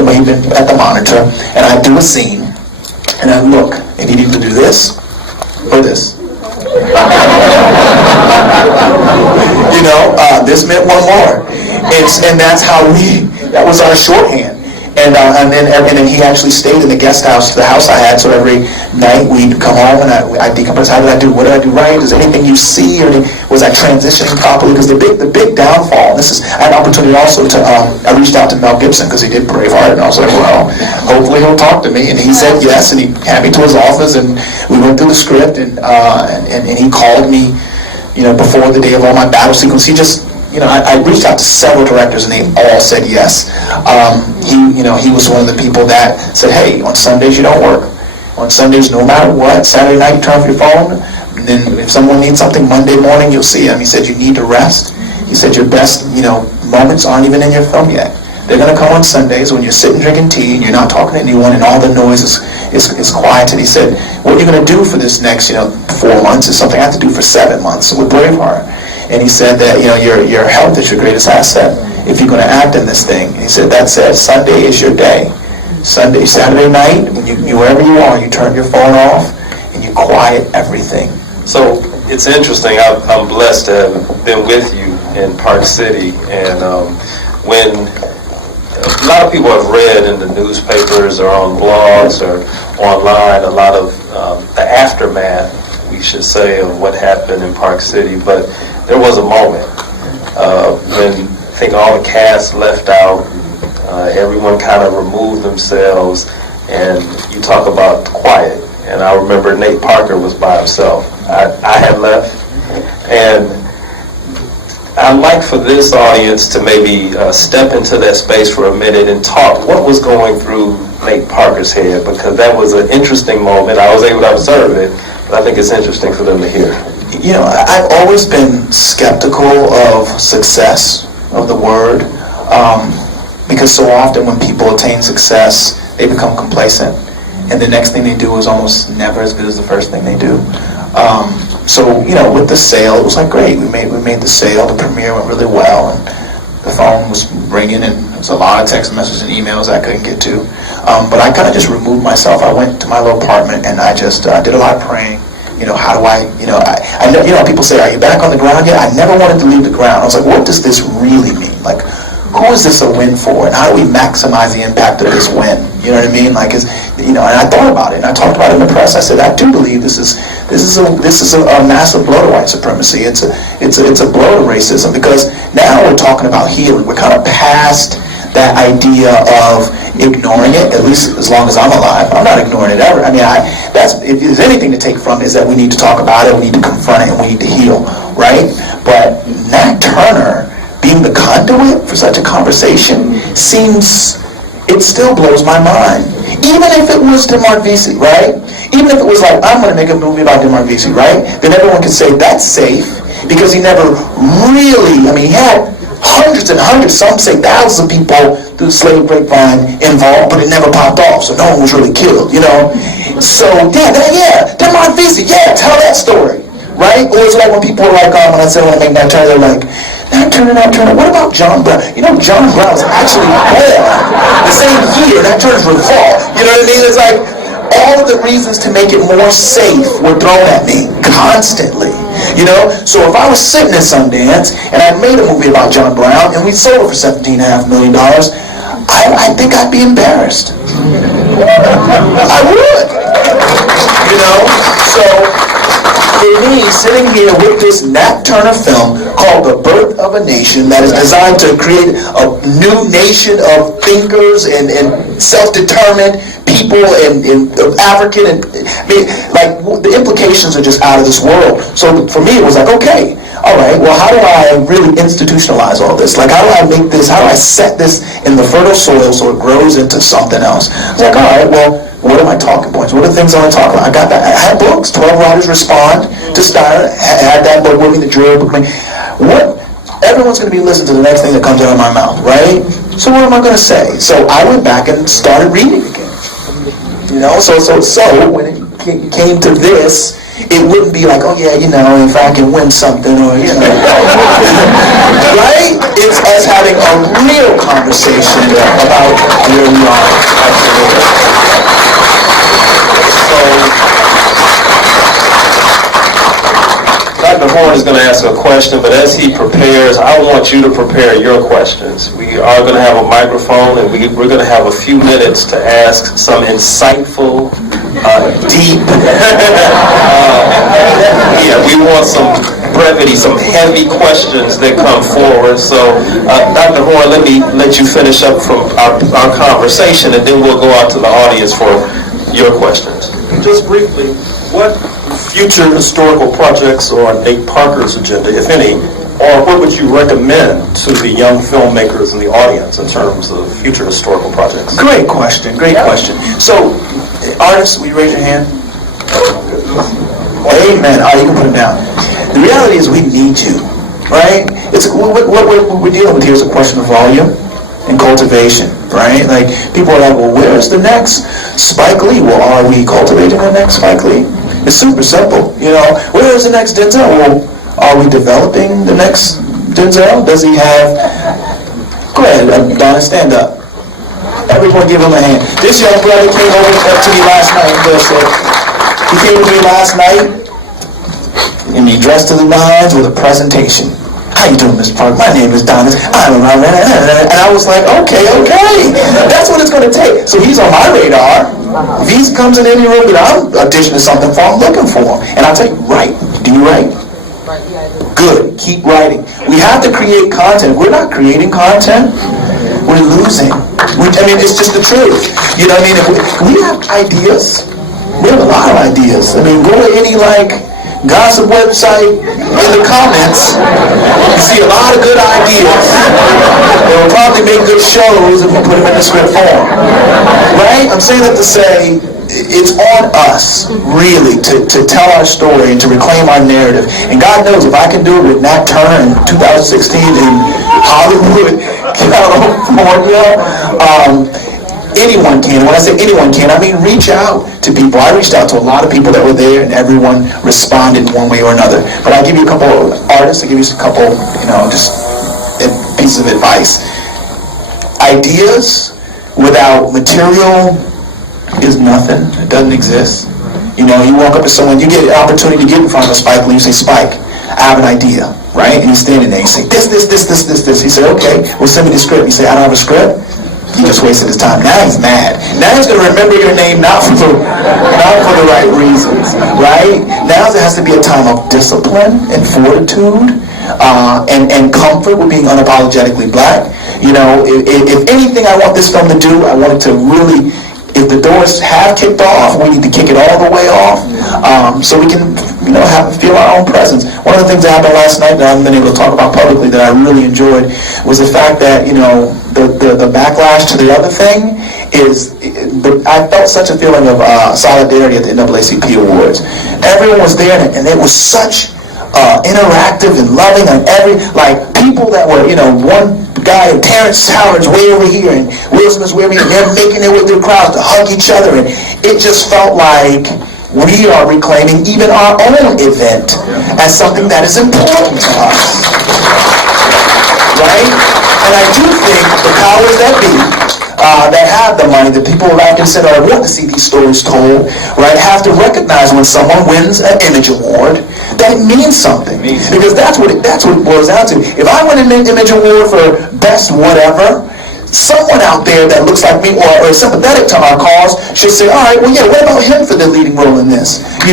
the monitor, and I'd do a scene, and I'd look, and he'd either do this or this. This meant one more. And that's how that was our shorthand. And then he actually stayed in the guest house, the house I had, so every night we'd come home and I decompress. How did I do? What did I do right? Is there anything you see? Or was I transitioning properly? Because the big downfall, I had an opportunity also to, I reached out to Mel Gibson because he did Braveheart, and I was like, well, hopefully he'll talk to me. And he said yes, and he had me to his office, and we went through the script, and he called me, before the day of all my battle sequence. He just, I reached out to several directors and they all said yes. He was one of the people that said, hey, on Sundays you don't work. On Sundays, no matter what, Saturday night you turn off your phone, and then if someone needs something, Monday morning you'll see him. He said you need to rest. He said your best, moments aren't even in your film yet. They're going to come on Sundays when you're sitting drinking tea and you're not talking to anyone and all the noise is quiet. And he said, what you're going to do for this next, 4 months is something I have to do for 7 months with Braveheart. And he said that, your health is your greatest asset if you're going to act in this thing. And he said, that said, Sunday is your day. Saturday night, wherever you are, you turn your phone off and you quiet everything. So it's interesting. I'm blessed to have been with you in Park City, and when a lot of people have read in the newspapers or on blogs or online a lot of the aftermath, we should say, of what happened in Park City, but there was a moment when I think all the cast left out, everyone kind of removed themselves, and you talk about quiet. And I remember Nate Parker was by himself. I had left, and I'd like for this audience to maybe step into that space for a minute and talk what was going through Nate Parker's head, because that was an interesting moment. I was able to observe it, but I think it's interesting for them to hear. I've always been skeptical of success, of the word, because so often when people attain success, they become complacent, and the next thing they do is almost never as good as the first thing they do. So with the sale, it was like great. We made the sale. The premiere went really well, and the phone was ringing, and there was a lot of text messages and emails I couldn't get to. But I kind of just removed myself. I went to my little apartment, and I just did a lot of praying. How do I know, people say, are you back on the ground yet? I never wanted to leave the ground. I was like, what does this really mean? Like, who is this a win for? And how do we maximize the impact of this win? You know what I mean? Like, and I thought about it, and I talked about it in the press. I said, I do believe this is a massive blow to white supremacy. It's a blow to racism, because now we're talking about healing. We're kind of past that idea of ignoring it, at least as long as I'm alive. I'm not ignoring it ever. I mean, if there's anything to take from it, is that we need to talk about it, we need to confront it, and we need to heal, right? But Nat Turner being the conduit for such a conversation it still blows my mind. Even if it was DeMarvisi, right? Even if it was like, I'm going to make a movie about DeMarvisi, right? Then everyone could say that's safe, because he never really, he had hundreds and hundreds, some say thousands of people through the slave grapevine involved, but it never popped off, so no one was really killed, So, DeMarvisi, tell that story, right? Or it's like when people are like, when I say I want to make Nat Turner, they're like, Nat Turner, what about John Brown? John Brown's actually born the same year Nat Turner's Revolt. You know what I mean? It's like, all of the reasons to make it more safe were thrown at me constantly. So if I was sitting at Sundance and I made a movie about John Brown and we sold it for $17.5 million, I think I'd be embarrassed. I would. So for me, sitting here with this Nat Turner film called The Birth of a Nation, that is designed to create a new nation of thinkers and self-determined people and African, the implications are just out of this world. So for me, it was like, okay, all right, well, how do I really institutionalize all this? Like, how do I make this, how do I set this in the fertile soil so it grows into something else? I was like, all right, well, what are my talking points? What are the things I want to talk about? I got that. I had books, 12 Writers Respond to Steiner. I had that book with me, the Gerald book. Everyone's going to be listening to the next thing that comes out of my mouth, right? So what am I going to say? So I went back and started reading again. So when it came to this, it wouldn't be like, oh yeah, if I can win something, or right? It's us having a real conversation about where we are. Dr. Horne is going to ask a question, but as he prepares, I want you to prepare your questions. We are going to have a microphone, and we're going to have a few minutes to ask some insightful, deep, we want some brevity, some heavy questions that come forward. So, Dr. Horne, let you finish up from our conversation, and then we'll go out to the audience for your questions. Just briefly, what future historical projects are on Nate Parker's agenda, if any, or what would you recommend to the young filmmakers in the audience in terms of future historical projects? Great question, great question. So, artists, will you raise your hand? Amen. You can put it down. The reality is we need you, right? What we're dealing with here is a question of volume and cultivation, right? Like, people are like, well, where's the next Spike Lee? Well, are we cultivating the next Spike Lee? It's super simple, you know. Where is the next Denzel? Well, are we developing the next Denzel? Does he have... Go ahead, Donna, stand up. Everyone give him a hand. This young brother came over to me last night and said, he came to me last night and he dressed to the nines with a presentation. How you doing, Mr. Park? My name is Donna. And I was like, okay. That's what it's going to take. So he's on my radar. If he comes in any room that I'm auditioning something for, I'm looking for him. And I'll tell you, write. Do you write? Good. Keep writing. We have to create content. If we're not creating content, we're losing. It's just the truth. You know what I mean? If we have ideas. We have a lot of ideas. I mean, go to any, gossip website in the comments, you see a lot of good ideas. They'll probably make good shows if we put them in the script form. Right? I'm saying that to say it's on us, really, to tell our story and to reclaim our narrative. And God knows if I can do it with Nat Turner in 2016 in Hollywood, California, anyone can. When I say anyone can, I mean reach out to people. I reached out to a lot of people that were there, and everyone responded one way or another. But I'll give you a couple of artists, I'll give you a couple, just pieces of advice. Ideas without material is nothing. It doesn't exist. You walk up to someone, you get an opportunity to get in front of Spike Lee, you say, Spike, I have an idea, right? And he's standing there, you say, this. He said, okay, well, send me the script. You say, I don't have a script. He just wasted his time. Now he's mad. Now he's going to remember your name not for the right reasons, right? Now there has to be a time of discipline and fortitude and comfort with being unapologetically black. If anything I want this film to do, I want it to really, if the doors have kicked off, we need to kick it all the way off so we can, feel our own presence. One of the things that happened last night that I haven't been able to talk about publicly that I really enjoyed was the fact that, the backlash to the other thing is, I felt such a feeling of solidarity at the NAACP Awards. Everyone was there, and it was such interactive and loving, and people that were, one guy, Terrence Howard's way over here, and Will Smith's way over here, and they're making it with their crowds to hug each other, and it just felt like we are reclaiming even our own event as something that is important to us. Right? And I do think the powers that be, that have the money, the people that I consider want to see these stories told, right, have to recognize when someone wins an Image Award, that it means something. Because that's what it boils down to. If I win an Image Award for best whatever, someone out there that looks like me or is sympathetic to our cause should say, all right, well, yeah, what about him for the leading role in this? We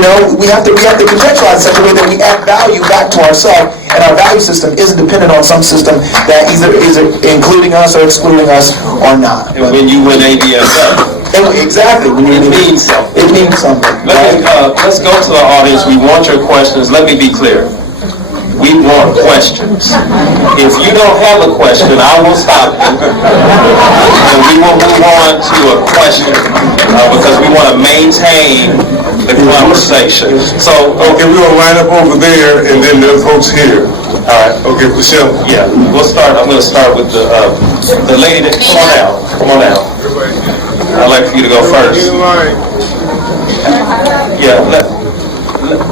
have to contextualize in such a way that we add value back to ourselves, and our value system isn't dependent on some system that either is including us or excluding us or not. And when you win ADSF, exactly. It means something. It means something. Let's go to the audience. We want your questions. Let me be clear. We want questions. If you don't have a question, I will stop you. And we will move on to a question because we want to maintain the conversation. So, Okay, we're going to line up over there, and then the folks here. all right. Okay, Michelle. Yeah, we'll start. I'm going to start with the lady that, come on out. I'd like for you to go first. Yeah,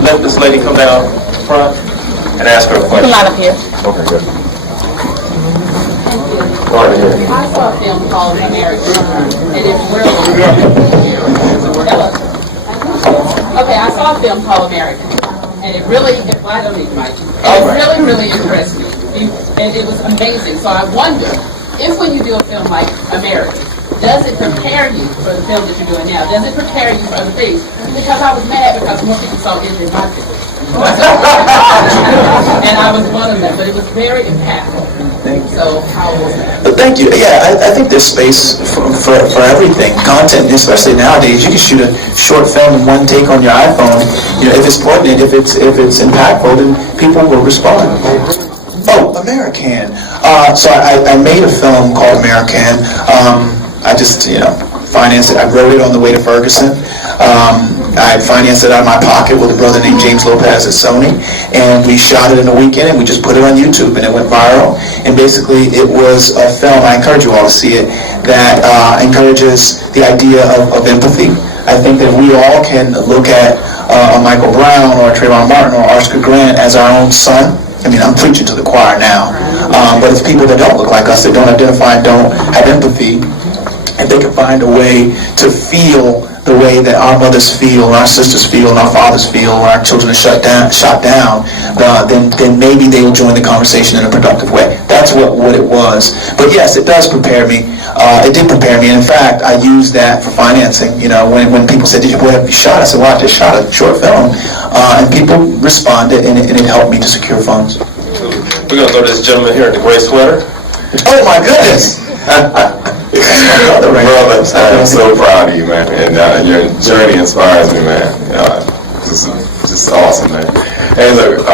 let this lady come down front and ask her a question. Come out of here. Okay, good. Go right ahead. I saw a film called American, and it's really... Okay, I saw a film called American, And it really, I don't need Mike. It really, really impressed me. And it was amazing. So I wonder if when you do a film like American, does it prepare you for the film that you're doing now? Does it prepare you for other things? Because I was mad because more people saw it than my film. And I was one of them, but it was very impactful. So how was that? Thank you. Yeah, I think there's space for everything. Content, especially nowadays, you can shoot a short film in one take on your iPhone. You know, if it's poignant, if it's impactful, then people will respond. Oh, American. So I made a film called American. I just, financed it. I wrote it on the way to Ferguson. I financed it out of my pocket with a brother named James Lopez at Sony, and we shot it in a weekend, and we just put it on YouTube, and it went viral. And basically, it was a film, I encourage you all to see it, that encourages the idea of empathy. I think that we all can look at a Michael Brown or a Trayvon Martin or Oscar Grant as our own son. I mean, I'm preaching to the choir now, but it's people that don't look like us, that don't identify, don't have empathy, and they can find a way to feel the way that our mothers feel, our sisters feel, and our fathers feel, or our children are shot down, then maybe they will join the conversation in a productive way. That's what it was. But yes, it does prepare me. It did prepare me. In fact, I used that for financing. When people said, "Did you have you shot?" I said, "Well, I just shot a short film," and people responded, and it helped me to secure funds. We're going to go to this gentleman here in the gray sweater. Oh my goodness! Brother, I'm so proud of you, man, and your journey inspires me, man. Just awesome, man. Hey, look,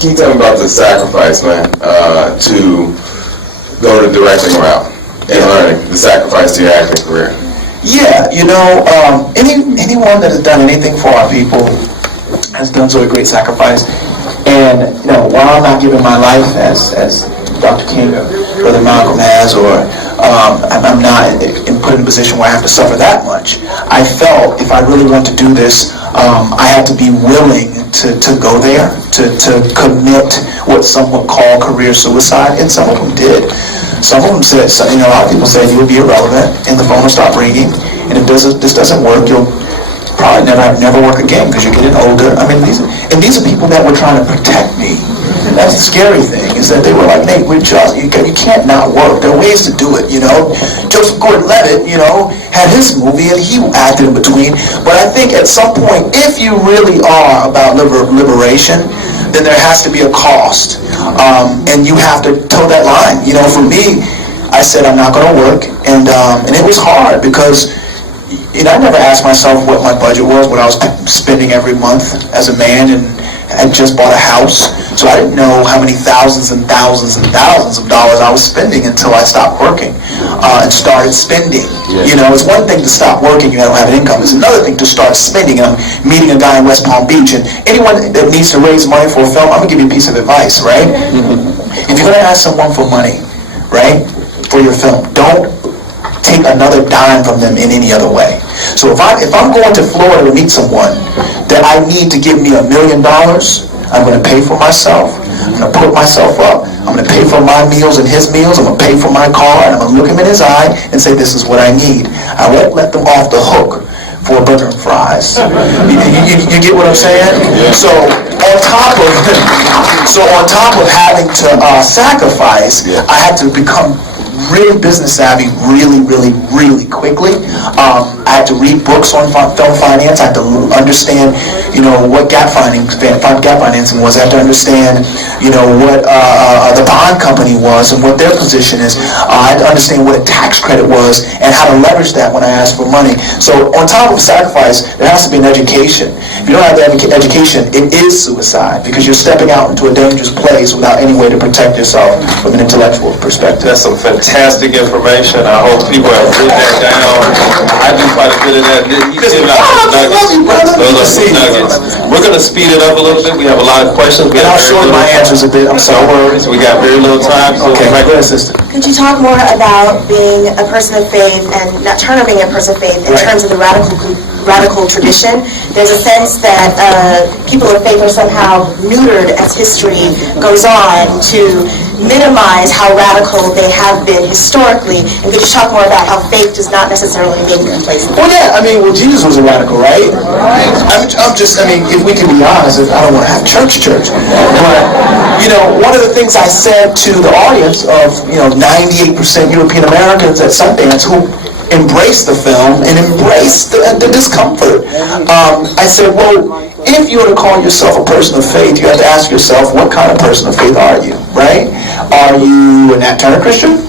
can you tell me about the sacrifice, man, to go the directing route and learning, the sacrifice to your acting career? Yeah, anyone that has done anything for our people has done so a great sacrifice. And while I'm not giving my life as Dr. King or Brother Malcolm has, or I'm not put in a position where I have to suffer that much, I felt if I really want to do this, I had to be willing to go there, to commit what some would call career suicide, and some of them did. Some of them said, a lot of people said you'll be irrelevant, and the phone will stop ringing, and if this doesn't work, you'll probably never work again because you're getting older. I mean, these are people that were trying to protect me. And that's the scary thing, is that they were like, Nate, you can't not work. There are ways to do it, Joseph Gordon-Levitt, had his movie and he acted in between. But I think at some point, if you really are about liberation, then there has to be a cost. And you have to toe that line. For me, I said I'm not going to work. And it was hard because I never asked myself what my budget was, what I was spending every month as a man, and I just bought a house, so I didn't know how many thousands and thousands and thousands of dollars I was spending until I stopped working and started spending. Yeah. It's one thing to stop working, you don't have an income. It's another thing to start spending. And I'm meeting a guy in West Palm Beach, and anyone that needs to raise money for a film, I'm going to give you a piece of advice, right? If you're going to ask someone for money, right, for your film, don't take another dime from them in any other way. So if I'm going to Florida to meet someone that I need to give me $1 million, I'm going to pay for myself. I'm going to put myself up. I'm going to pay for my meals and his meals. I'm going to pay for my car, and I'm going to look him in his eye and say, this is what I need. I won't let them off the hook for a burger and fries. You get what I'm saying? Yeah. So on top of having to sacrifice, I had to become really business savvy really quickly. I had to read books on film finance. I had to understand, what gap financing was. I had to understand, what the bond company was and what their position is. I had to understand what a tax credit was and how to leverage that when I asked for money. So on top of sacrifice, there has to be an education. If you don't have the education, it is suicide because you're stepping out into a dangerous place without any way to protect yourself from an intellectual perspective. That's some fantastic information. I hope people have written that down. I do quite a bit of that. Nuggets. We're going to speed it up a little bit. We have a lot of questions. And I'll shorten my answers a bit. I'm sorry. No worries. We got very little time. So okay, go ahead, sister. Could you talk more about being a person of faith and Nat Turner being a person of faith in terms of the radical tradition? There's a sense that people of faith are somehow neutered as history goes on to minimize how radical they have been historically, and could you talk more about how faith does not necessarily mean complacent? Well, yeah, I mean, well, Jesus was a radical, right? I'm just, I mean, if we can be honest, I don't want to have church. But, you know, one of the things I said to the audience of, 98% European Americans at Sundance who embraced the film and embraced the discomfort. I said, well, if you were to call yourself a person of faith, you have to ask yourself, what kind of person of faith are you, right? Are you a Nat Turner Christian?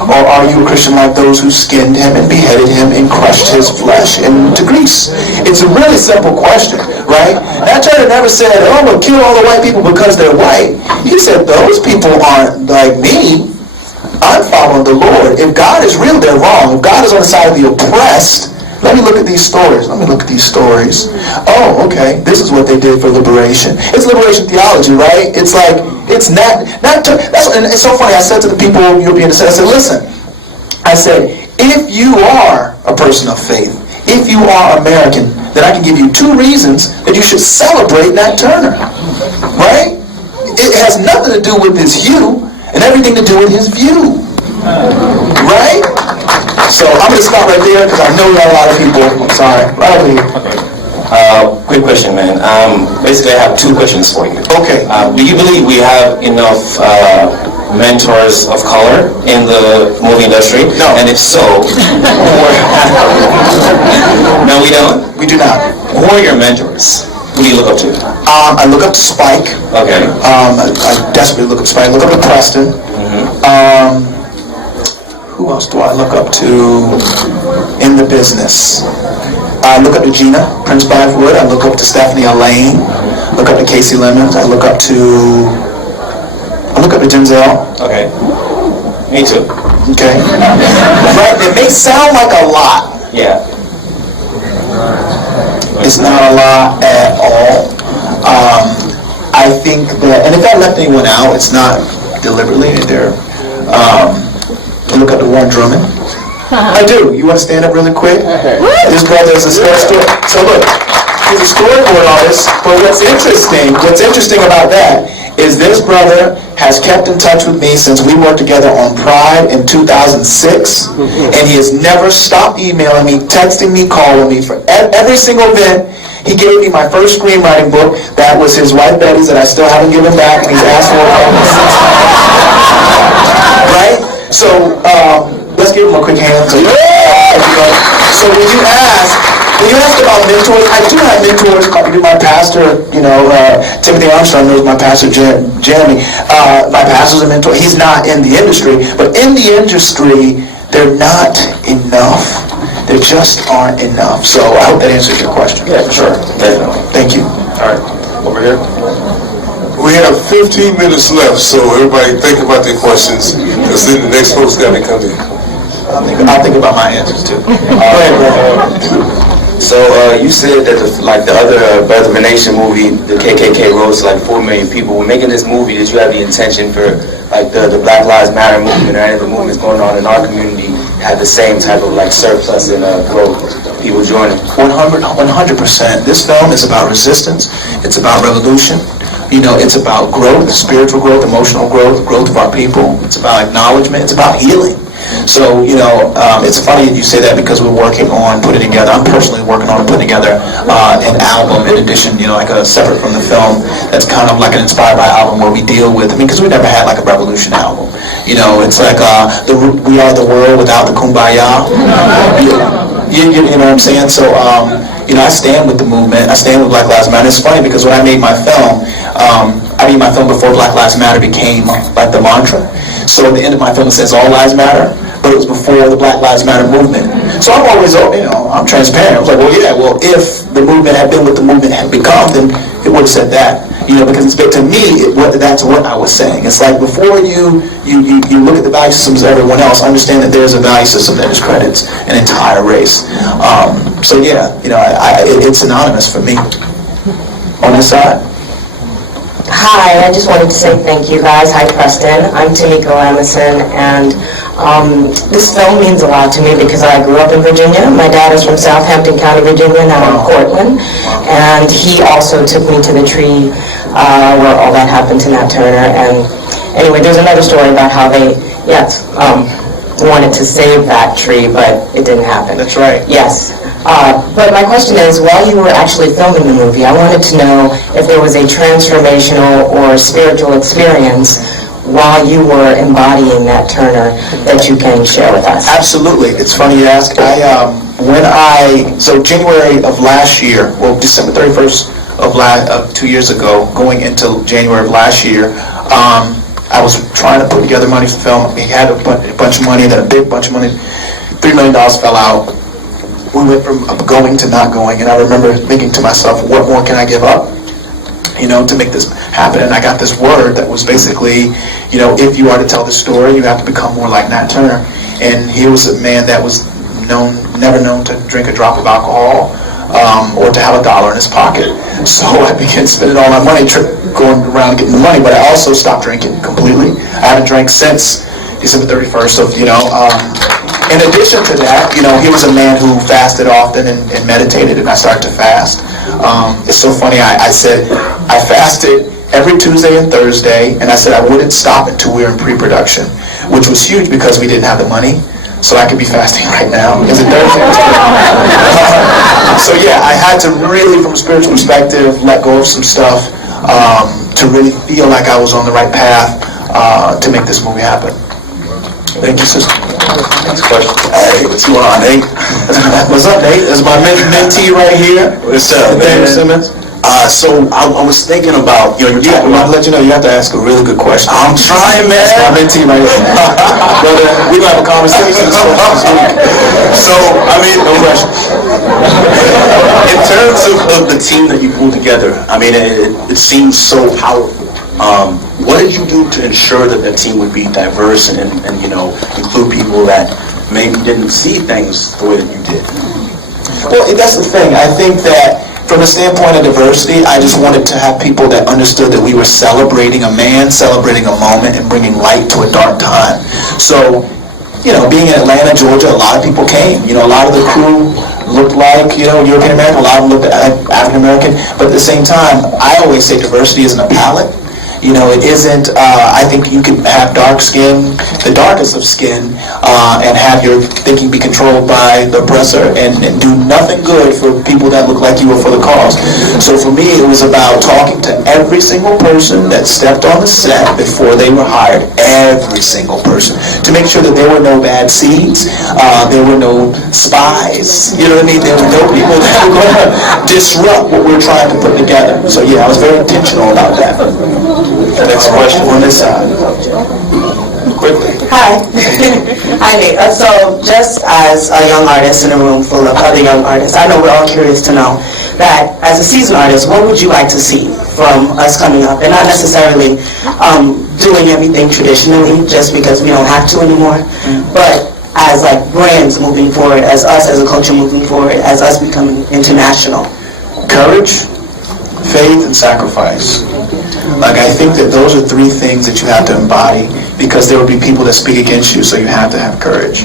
Or are you a Christian like those who skinned him and beheaded him and crushed his flesh into grease? It's a really simple question, right? Nat Turner never said, oh, we'll kill all the white people because they're white. He said, those people aren't like me. I'm following the Lord. If God is real, they're wrong. If God is on the side of the oppressed, let me look at these stories. Oh, okay. This is what they did for liberation. It's liberation theology, right? It's like, it's not and it's so funny. I said to the people in European descent, I said, listen, I said, if you are a person of faith, if you are American, then I can give you 2 reasons that you should celebrate Nat Turner, right? It has nothing to do with his hue and everything to do with his view, right? So I'm going to stop right there because I know you got a lot of people. I'm sorry. Right over here. Quick question, man. Basically, I have 2 questions for you. Okay. Do you believe we have enough mentors of color in the movie industry? No. And if so, no, we don't. We do not. Who are your mentors? Who do you look up to? I look up to Spike. Okay. I desperately look up to Spike. I look up to Preston. Who else do I look up to in the business? I look up to Gina Prince Bythewood. I look up to Stephanie Elaine. Look up to Casey Lemons. I look up to Denzel. Okay. Me too. Okay. Right? It may sound like a lot. Yeah. It's not a lot at all. I think that, and if I left anyone out, it's not deliberately. I look up to Warren Drummond. I do. You want to stand up really quick? This brother is a story. So look, he's a storyboard artist. But what's interesting about that is this brother has kept in touch with me since we worked together on Pride in 2006, and he has never stopped emailing me, texting me, calling me for every single event. He gave me my first screenwriting book. That was his wife Betty's that I still haven't given back, and he's asked for it. Right? So let's give him a quick hand. So when you ask about mentors, I do have mentors. My pastor, Timothy Armstrong knows my pastor, Jeremy. My pastor's a mentor. He's not in the industry, but in the industry, they're not enough. There just aren't enough. So I hope that answers your question. Yeah, sure. Definitely. Thank you. All right, over here. We have 15 minutes left, so everybody think about their questions, because then the next folks got to come in. I'll think about my answers too. Go ahead, bro. So you said that the other Birth of a Nation movie, the KKK rose to 4 million people. When making this movie, did you have the intention for the Black Lives Matter movement or any of the movements going on in our community had the same type of surplus and growth, people joining? 100%. This film is about resistance. It's about revolution. It's about growth, spiritual growth, emotional growth, growth of our people. It's about acknowledgement. It's about healing. So, it's funny that you say that because we're working on putting together, I'm personally working on putting together an album in addition, separate from the film, that's kind of like an inspired by album where we deal with, because we never had a revolution album. It's like We Are the World without the Kumbaya. You know what I'm saying? So, I stand with the movement. I stand with Black Lives Matter. It's funny because when I made my film before Black Lives Matter became the mantra. So at the end of my film it says All Lives Matter, but it was before the Black Lives Matter movement. So I'm always, I'm transparent. I was like, if the movement had been what the movement had become, then it would have said that. Because to me, that's what I was saying. It's like before you look at the value systems of everyone else, understand that there's a value system that discredits an entire race. It's synonymous for me on this side. Hi, I just wanted to say thank you guys. Hi, Preston. I'm Tamiko Emerson, and this film means a lot to me because I grew up in Virginia. My dad is from Southampton County, Virginia, now in Portland, and he also took me to the tree where all that happened to Nat Turner. And anyway, there's another story about how they, wanted to save that tree, but it didn't happen. That's right. Yes. But my question is, while you were actually filming the movie, I wanted to know if there was a transformational or spiritual experience while you were embodying Nat Turner that you can share with us. Absolutely. It's funny you ask. So January of last year, well, December 31st of 2 years ago, going into January of last year, I was trying to put together money for film. We had a bunch of money, then a big bunch of money. $3 million fell out. We went from going to not going, and I remember thinking to myself, what more can I give up, to make this happen? And I got this word that was basically, if you are to tell the story, you have to become more like Nat Turner. And he was a man that was never known to drink a drop of alcohol, or to have $1 in his pocket. So I began spending all my money going around getting the money, but I also stopped drinking completely. I haven't drank since December 31st of, in addition to that, he was a man who fasted often and meditated, and I started to fast. It's so funny, I said, I fasted every Tuesday and Thursday, and I said I wouldn't stop until we were in pre-production, which was huge because we didn't have the money. So I could be fasting right now. Is it Thursday? So yeah, I had to really, from a spiritual perspective, let go of some stuff to really feel like I was on the right path to make this movie happen. Thank you, sister. Next question. Hey, what's going on, Nate? What's up, Nate? That's my mentee right here. What's up, man? Simmons. So I was thinking about, I'm about to let you know, you have to ask a really good question. I'm trying, man. That's my mentee right here. Brother, we're going to have a conversation. So, I mean, no rush. In terms of the team that you pulled together, I mean, it seems so powerful. What did you do to ensure that the team would be diverse and include people that maybe didn't see things the way that you did? Well, that's the thing. I think that from the standpoint of diversity, I just wanted to have people that understood that we were celebrating a man, celebrating a moment, and bringing light to a dark time. So, being in Atlanta, Georgia, a lot of people came. A lot of the crew looked like, European American, a lot of them looked like African American. But at the same time, I always say diversity isn't a palette. It isn't, I think you can have dark skin, the darkest of skin, and have your thinking be controlled by the oppressor and do nothing good for people that look like you or for the cause. So for me, it was about talking to every single person that stepped on the set before they were hired, every single person, to make sure that there were no bad seeds, there were no spies, you know what I mean? There were no people that were going to disrupt what we're trying to put together. So yeah, I was very intentional about that. The next question on this side. Quickly. Hi. Hi, Nate. So just as a young artist in a room full of other young artists, I know we're all curious to know that as a seasoned artist, what would you like to see from us coming up? And not necessarily doing everything traditionally just because we don't have to anymore, but as like brands moving forward, as us as a culture moving forward, as us becoming international. Courage, faith, and sacrifice. I think that those are three things that you have to embody, because there will be people that speak against you, so you have to have courage.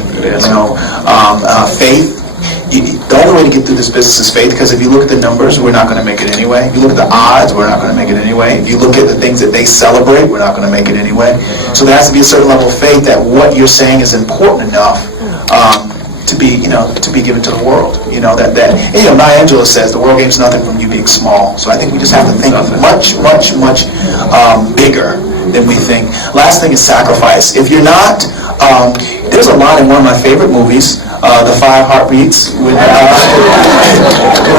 Faith. The only way to get through this business is faith, because if you look at the numbers, we're not going to make it anyway. If you look at the odds, we're not going to make it anyway. If you look at the things that they celebrate, we're not going to make it anyway. So there has to be a certain level of faith that what you're saying is important enough to be given to the world. Maya Angelou says the world gains nothing from you being small. So I think we just have to think much, much, much bigger than we think. Last thing is sacrifice. If you're not, there's a line in one of my favorite movies, The Five Heartbeats, when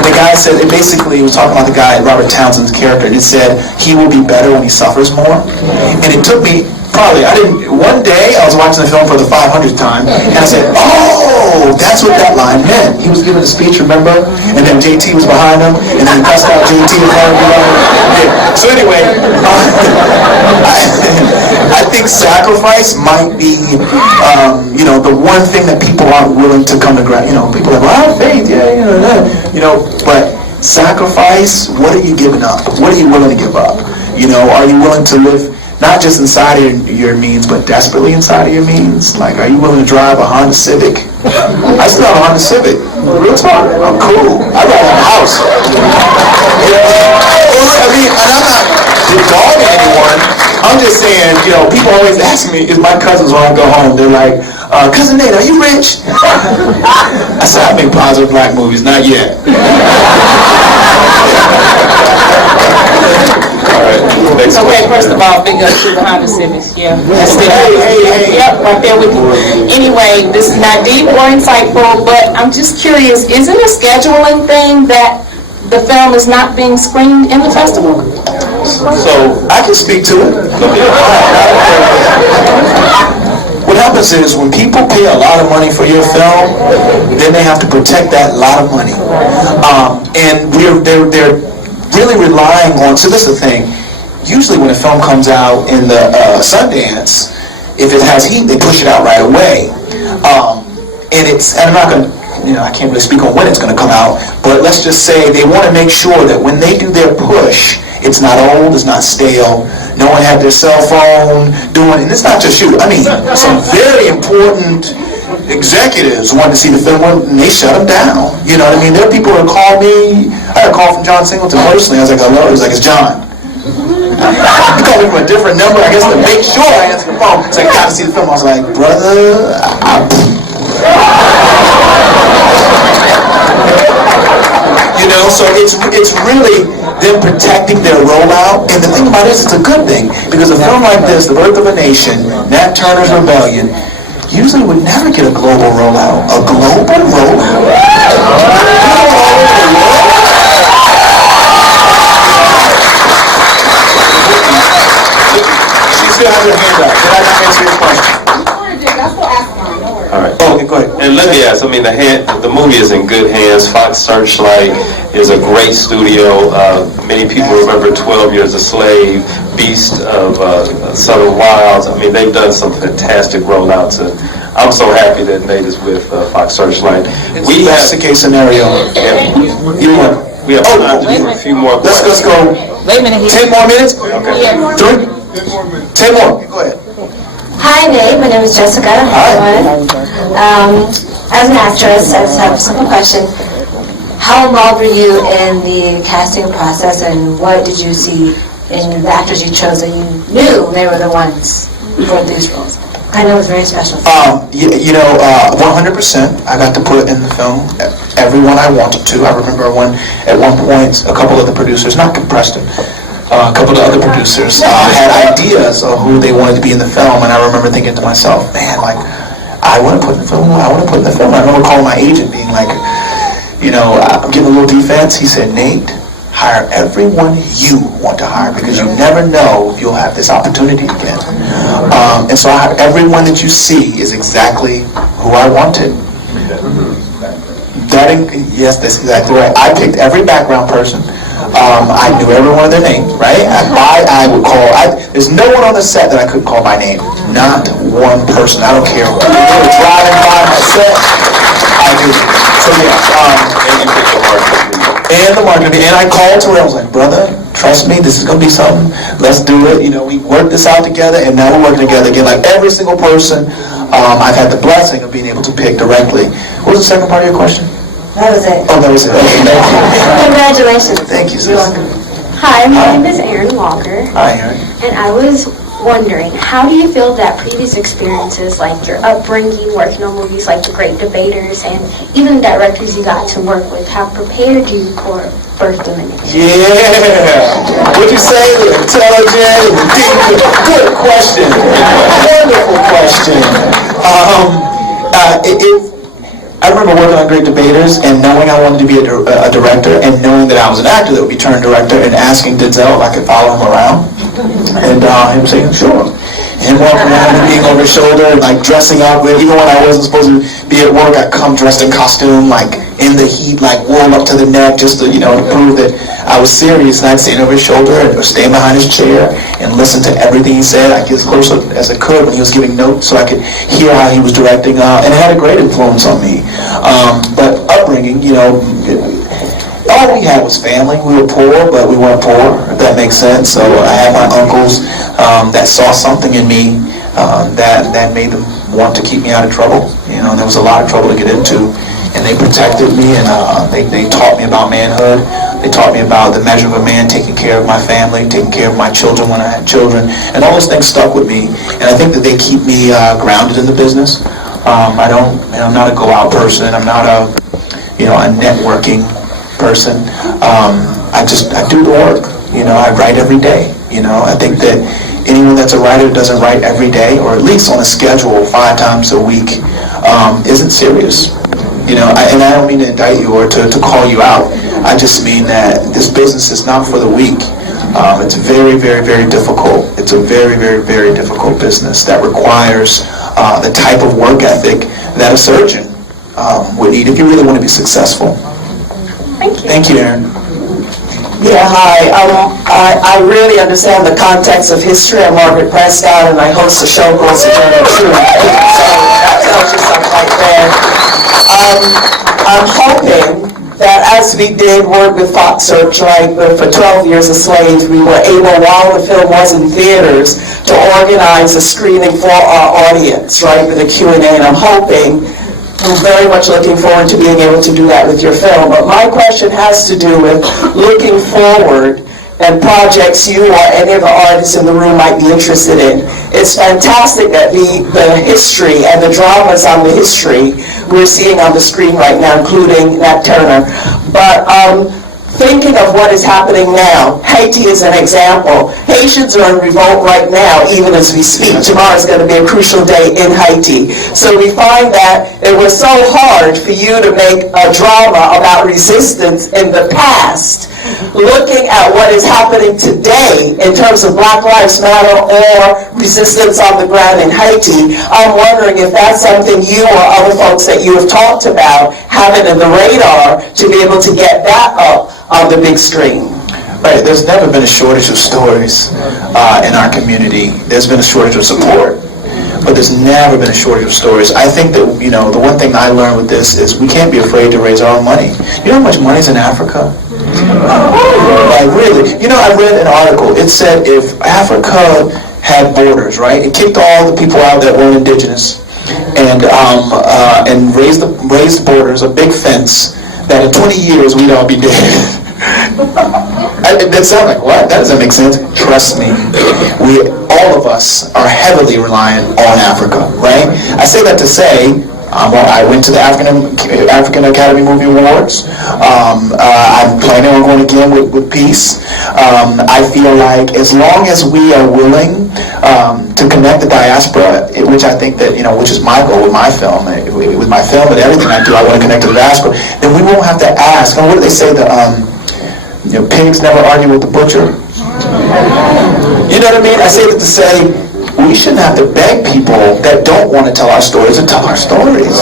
the guy said, it basically was talking about the guy, Robert Townsend's character, and it said, he will be better when he suffers more. And it took me, one day I was watching the film for the 500th time, and I said, oh, that's what that line meant. He was giving a speech, remember? And then JT was behind him, and then he cussed out JT in front of him. So anyway, I think sacrifice might be, the one thing that people aren't willing to come to grasp. People are like, well, faith, but sacrifice, what are you giving up? What are you willing to give up? Are you willing to live not just inside of your means, but desperately inside of your means? Like, are you willing to drive a Honda Civic? I still have a Honda Civic. Real talk. I'm cool. I ride a house. You know? I mean, and I'm not dogging anyone. I'm just saying, you know, people always ask me, is my cousins when I go home, they're like, Cousin Nate, are you rich? I said, I make positive black movies, not yet. Okay, first of all, big up to the Honda Civics, yeah. That's it. Hey. Yep, right there with you. Anyway, this is not deep or insightful, but I'm just curious, is it a scheduling thing that the film is not being screened in the festival? So, I can speak to it. What happens is, when people pay a lot of money for your film, then they have to protect that lot of money. And they're really relying on, so this is the thing, usually when a film comes out in the Sundance, if it has heat, they push it out right away. And I'm not going to, I can't really speak on when it's going to come out, but let's just say they want to make sure that when they do their push, it's not old, it's not stale, no one had their cell phone doing, and it's not just you, I mean, some very important executives wanted to see the film and they shut them down. You know what I mean? There are people that call me. I had a call from John Singleton personally. I was like, hello? He was like, it's John. He called me from a different number, I guess, to make sure I answered the phone. He's like, got to see the film. I was like, brother, you know, so it's really them protecting their rollout. And the thing about it is, it's a good thing, because a film like this, The Birth of a Nation, Nat Turner's Rebellion, usually would never get a global rollout. A global rollout? She still has her hand up. Did I not answer your question? All right. Oh, okay, go ahead. And let me ask, I mean, the movie is in good hands. Fox Searchlight is a great studio. Many people remember 12 Years a Slave, Beast of Southern Wilds. I mean, they've done some fantastic rollouts. And I'm so happy that Nate is with Fox Searchlight. That's the case scenario. We have time to do a few more questions. Let's go. Wait a minute. 10 more minutes? Okay. Yeah. 10 more. Go ahead. Hi, Nate. My name is Jessica. Hi. As an actress, I just have a simple question. How involved were you in the casting process, and what did you see in the actors you chose that you knew they were the ones for these roles? I know it was very special. 100%. I got to put in the film everyone I wanted to. I remember at one point, a couple of the producers, not Preston, a couple of other producers had ideas of who they wanted to be in the film, and I remember thinking to myself, man, like, I want to put in the film. I remember calling my agent being like, I'm getting a little defense. He said, Nate, hire everyone you want to hire, because you never know if you'll have this opportunity again. And so I hired everyone that you see is exactly who I wanted. Yes, that's exactly right. I picked every background person. I knew every one of their names, right? I would call. There's no one on the set that I couldn't call by name. Not one person. I don't care. They were driving by my set. I knew. So and the marketing. And I called Tirrell. I was like, brother, trust me, this is going to be something. Let's do it. We worked this out together, and now we're working together again. Like every single person, I've had the blessing of being able to pick directly. What was the second part of your question? That was it. Oh, that was it. Okay, thank you. Congratulations. Thank you, sis. You're welcome. Hi, my name is Erin Walker. Hi, Erin. And I was wondering, how do you feel that previous experiences, like your upbringing, working on movies like The Great Debaters, and even the directors you got to work with, have prepared you for Birth of a Nation? Yeah. What'd you say? Intelligent, deep. Good question. Wonderful question. I remember working on Great Debaters and knowing I wanted to be a director, and knowing that I was an actor that would be turned director, and asking Denzel if I could follow him around, and him saying sure, and walking around and being over his shoulder and like dressing up. Even when I wasn't supposed to be at work, I'd come dressed in costume, like in the heat, like wool up to the neck, just to to prove that I was serious. And I'd stand over his shoulder or stand behind his chair and listen to everything he said. I'd get as close as I could when he was giving notes, so I could hear how he was directing, and it had a great influence on me. But upbringing, all we had was family. We were poor, but we weren't poor, if that makes sense. So I had my uncles. that saw something in me that made them want to keep me out of trouble. You know, there was a lot of trouble to get into, and they protected me, and they taught me about manhood. They taught me about the measure of a man, taking care of my family, taking care of my children when I had children, and all those things stuck with me. And I think that they keep me grounded in the business. I'm not a go-out person. I'm not a networking person. I do the work. You know, I write every day. You know, I think that anyone that's a writer doesn't write every day, or at least on a schedule 5 times a week, isn't serious. You know, and I don't mean to indict you or to call you out. I just mean that this business is not for the weak. It's very, very, very difficult. It's a very, very, very difficult business that requires the type of work ethic that a surgeon would need if you really want to be successful. Thank you. Thank you, Aaron. Yeah, hi. I really understand the context of history. I'm Margaret Prescott, and I host a show called Sojourner Truth. So that tells you something right there. I'm hoping that as we did work with Fox Searchlight for 12 Years a Slave, we were able, while the film was in theaters, to organize a screening for our audience, right, with a Q&A, and I'm hoping, I'm very much looking forward to being able to do that with your film. But my question has to do with looking forward and projects you or any of the artists in the room might be interested in. It's fantastic that the history and the dramas on the history we're seeing on the screen right now, including Nat Turner. But thinking of what is happening now, Haiti is an example. Haitians are in revolt right now, even as we speak. Tomorrow is going to be a crucial day in Haiti. So we find that it was so hard for you to make a drama about resistance in the past. Looking at what is happening today in terms of Black Lives Matter or resistance on the ground in Haiti, I'm wondering if that's something you or other folks that you have talked about having in the radar to be able to get that up on the big screen. Right, there's never been a shortage of stories in our community. There's been a shortage of support, but there's never been a shortage of stories. I think that, you know, the one thing I learned with this is we can't be afraid to raise our own money. You know how much money's in Africa? Like, really? You know, I read an article. It said if Africa had borders, right, it kicked all the people out that weren't indigenous and raised borders, a big fence, that in 20 years we'd all be dead. That sounds like, what? That doesn't make sense. Trust me. All of us are heavily reliant on Africa, right? I say that to say, I went to the African Academy Movie Awards. I'm planning on going again with Peace. I feel like as long as we are willing to connect the diaspora, which I think that, you know, which is my goal with my film, and everything I do, I want to connect to the diaspora, then we won't have to ask. And what do they say? Pigs never argue with the butcher. You know what I mean? I say that to say, we shouldn't have to beg people that don't want to tell our stories to tell our stories.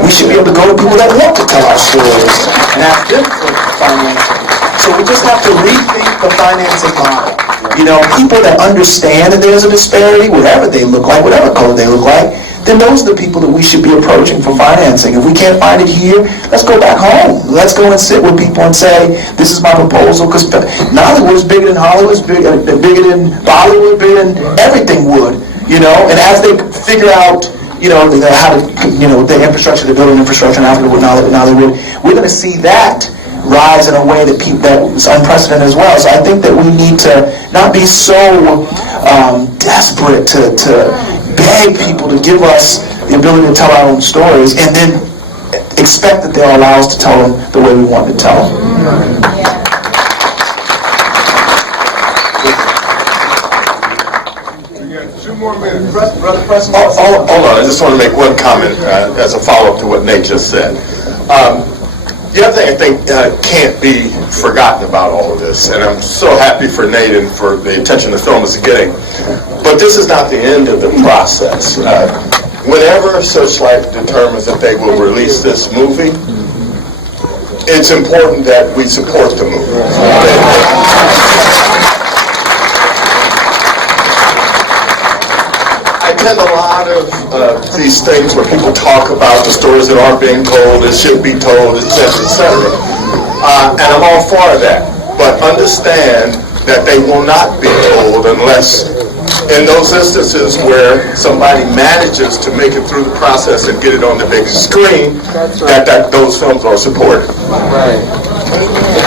We should be able to go to people that want to tell our stories and ask them for financing. So we just have to rethink the financing model. You know, people that understand that there's a disparity, whatever they look like, whatever color they look like, then those are the people that we should be approaching for financing. If we can't find it here, let's go back home. Let's go and sit with people and say, this is my proposal, because Nollywood is bigger than Hollywood, is bigger than Bollywood, bigger than everything would, you know, and as they figure out, you know, how to, you know, the infrastructure, the building infrastructure in Africa with Nollywood, we're going to see that rise in a way that is unprecedented as well. So I think that we need to not be so desperate to beg people to give us the ability to tell our own stories and then expect that they'll allow us to tell them the way we want to tell them. We got 2 more minutes. Brother Preston. Hold on, I just want to make one comment as a follow-up to what Nate just said. The other thing I think can't be forgotten about all of this, and I'm so happy for Nate and for the attention the film is getting, but this is not the end of the process. Whenever Searchlight determines that they will release this movie, it's important that we support the movie. I attend a lot of these things where people talk about the stories that aren't being told, that should be told, etc., etc. And I'm all for that. But understand that they will not be told unless in those instances where somebody manages to make it through the process and get it on the big screen, that those films are supported. Right.